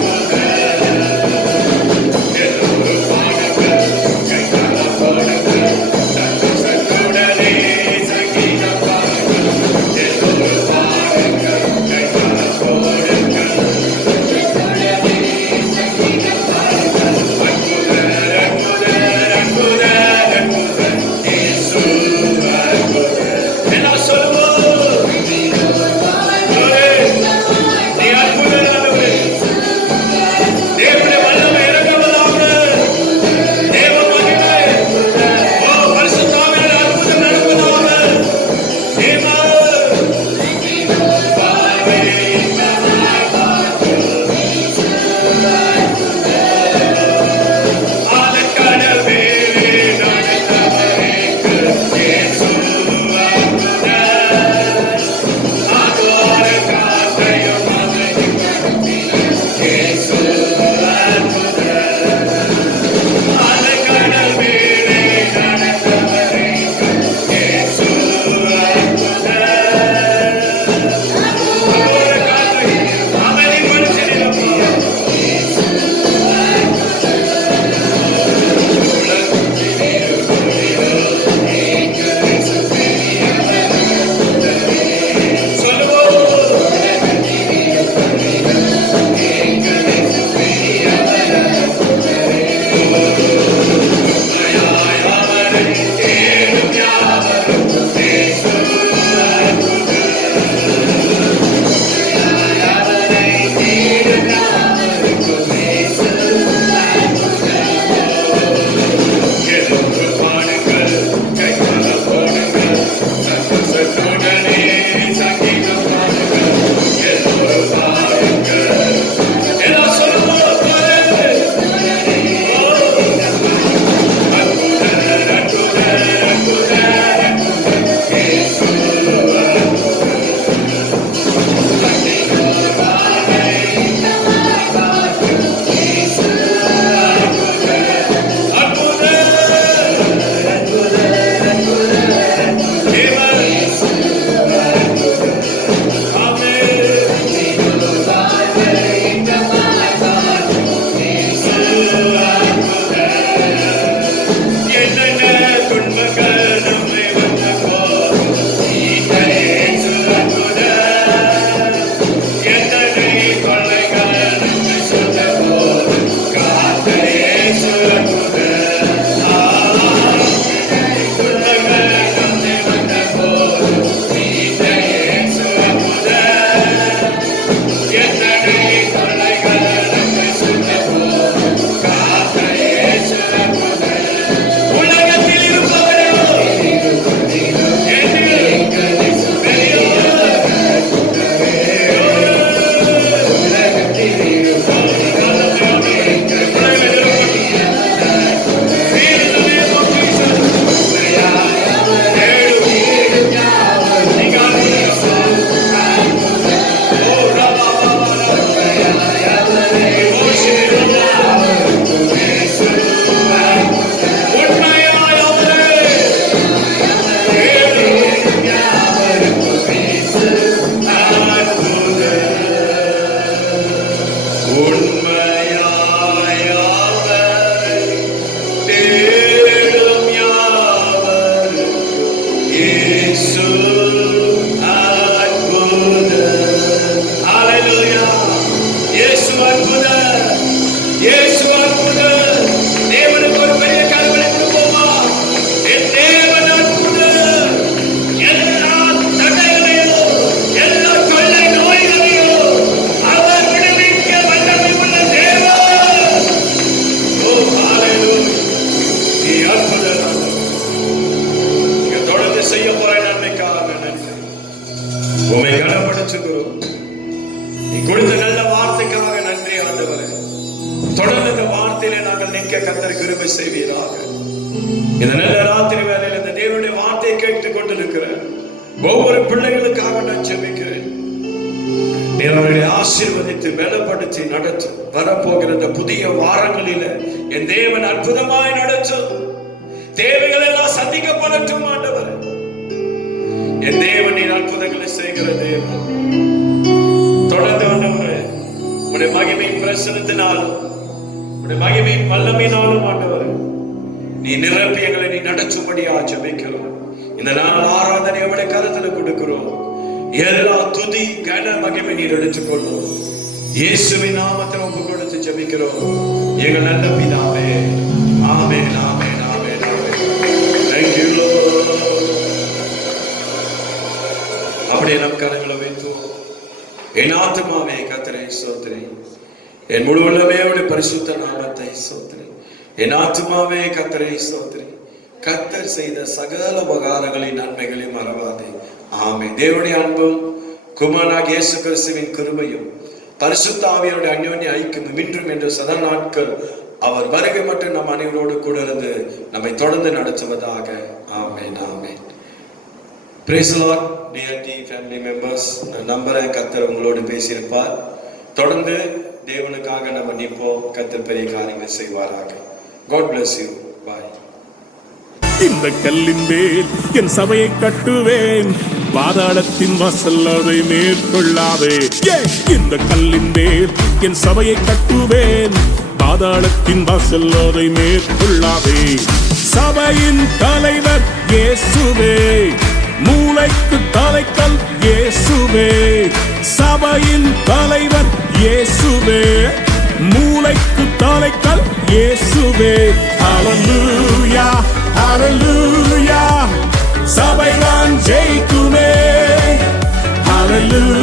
செலுத்துகிறோம். நீ கொடுத்த நல்ல வார்த்தைக்காக நன்றி ஆண்டவரே. தொடர்ந்து இந்த வார்த்தையில நாங்கள் நிற்க கர்த்தர் கிருபை செய்வீராக. இந்த நல்ல ராத்திரி வேளையில் இந்த தேவனுடைய வார்த்தையை கேட்டுக் கொண்டிருக்கிற ஒவ்வொரு பிள்ளைகளுக்காக நான் ஜெபிக்கிறேன். நீர் அவர்களை ஆசீர்வதித்து பலப்படுத்தி நடத்தும். வரப்போகிற இந்த புதிய வாரங்களில என் தேவன் அற்புதமாய் நடத்தும். தேவைகள் எல்லாம் சந்திக்கப்படட்டும் ஆண்டவர். என் தேவன் நீர் அற்புதங்களை செய்கிற தேவன். தொடர்ந்து ஆண்டவரே உடைய மகிமையின் பிரசனத்தினாலும் உடைய மகிமையின் வல்லமையினாலும் ஆண்டவர் நீ நிரப்பி எங்களை நீ நடத்தும்படியா ஜெபிக்கிறோம். இந்த நாள் ஆராதனை அவருடைய கருத்துல கொடுக்கிறோம். எல்லா துதி கன மகிமை நீர் எடுத்துக்கொள்ளும். இயேசுவின் நாமத்தில் ஒப்பு கொடுத்து ஜெபிக்கிறோம் எங்கள் நல்ல பிதாவே. ஆமென், ஆமென், ஆமென், ஆமென். Thank you Lord. அப்படியே நம் கரங்களை வைத்தோம். என் ஆத்துமாவே கர்த்தரை ஸ்தோத்திரி, என் முழு உள்ளமே அவருடைய பரிசுத்த நாமத்தை ஸ்தோத்திரி. என் ஆத்துமாவே கர்த்தரை ஸ்தோத்திரி, கர்த்தர் செய்த சகல உபகாரங்களின் நன்மைகளை மறவாதே. ஆமென். தேவனுடைய அன்பும் குமாரனாகிய இயேசு கிறிஸ்துவின் கிருபையும் பரிசுத்த ஆவியாருடைய அந்யோன்ய ஐக்கியமும் இன்றும் என்று சதா நாட்கள் அவர் வருகை மட்டும் நம் அனைவரோடு கூட இருந்து நம்மை தொடர்ந்து நடத்துவதாக. ஆமென், ஆமென். Praise the Lord, dear family members. நான் நம்புறேன் கர்த்தர் உங்களோடு பேசியிருப்பார். தொடர்ந்து தேவனுக்காக நம்ம நிற்போம். கர்த்தர் பெரிய காரியங்களை செய்வாராக. God bless you. Bye. இந்த கல்லின் மேல் என் சபையை கட்டுவேன், பாதாளத்தின் வாசல் அதை மேற்கொள்ளாதே. இந்த கல்லின் மேல் என் சபையை கட்டுவேன், பாதாளத்தின் வாசல் அதை மேற்கொள்ளாதே. சபையின் தலைவர் இயேசுவே, மூளைக்கு தலைக்கல் இயேசுவே. சபையின் தலைவர் இயேசுவே, மூளைக்கு தலைக்கல் இயேசுவே. ஹல்லேலூயா, ஹல்லேலூயா, சபைதான் ஜெயிக்குமே. ஹல்லேலூயா.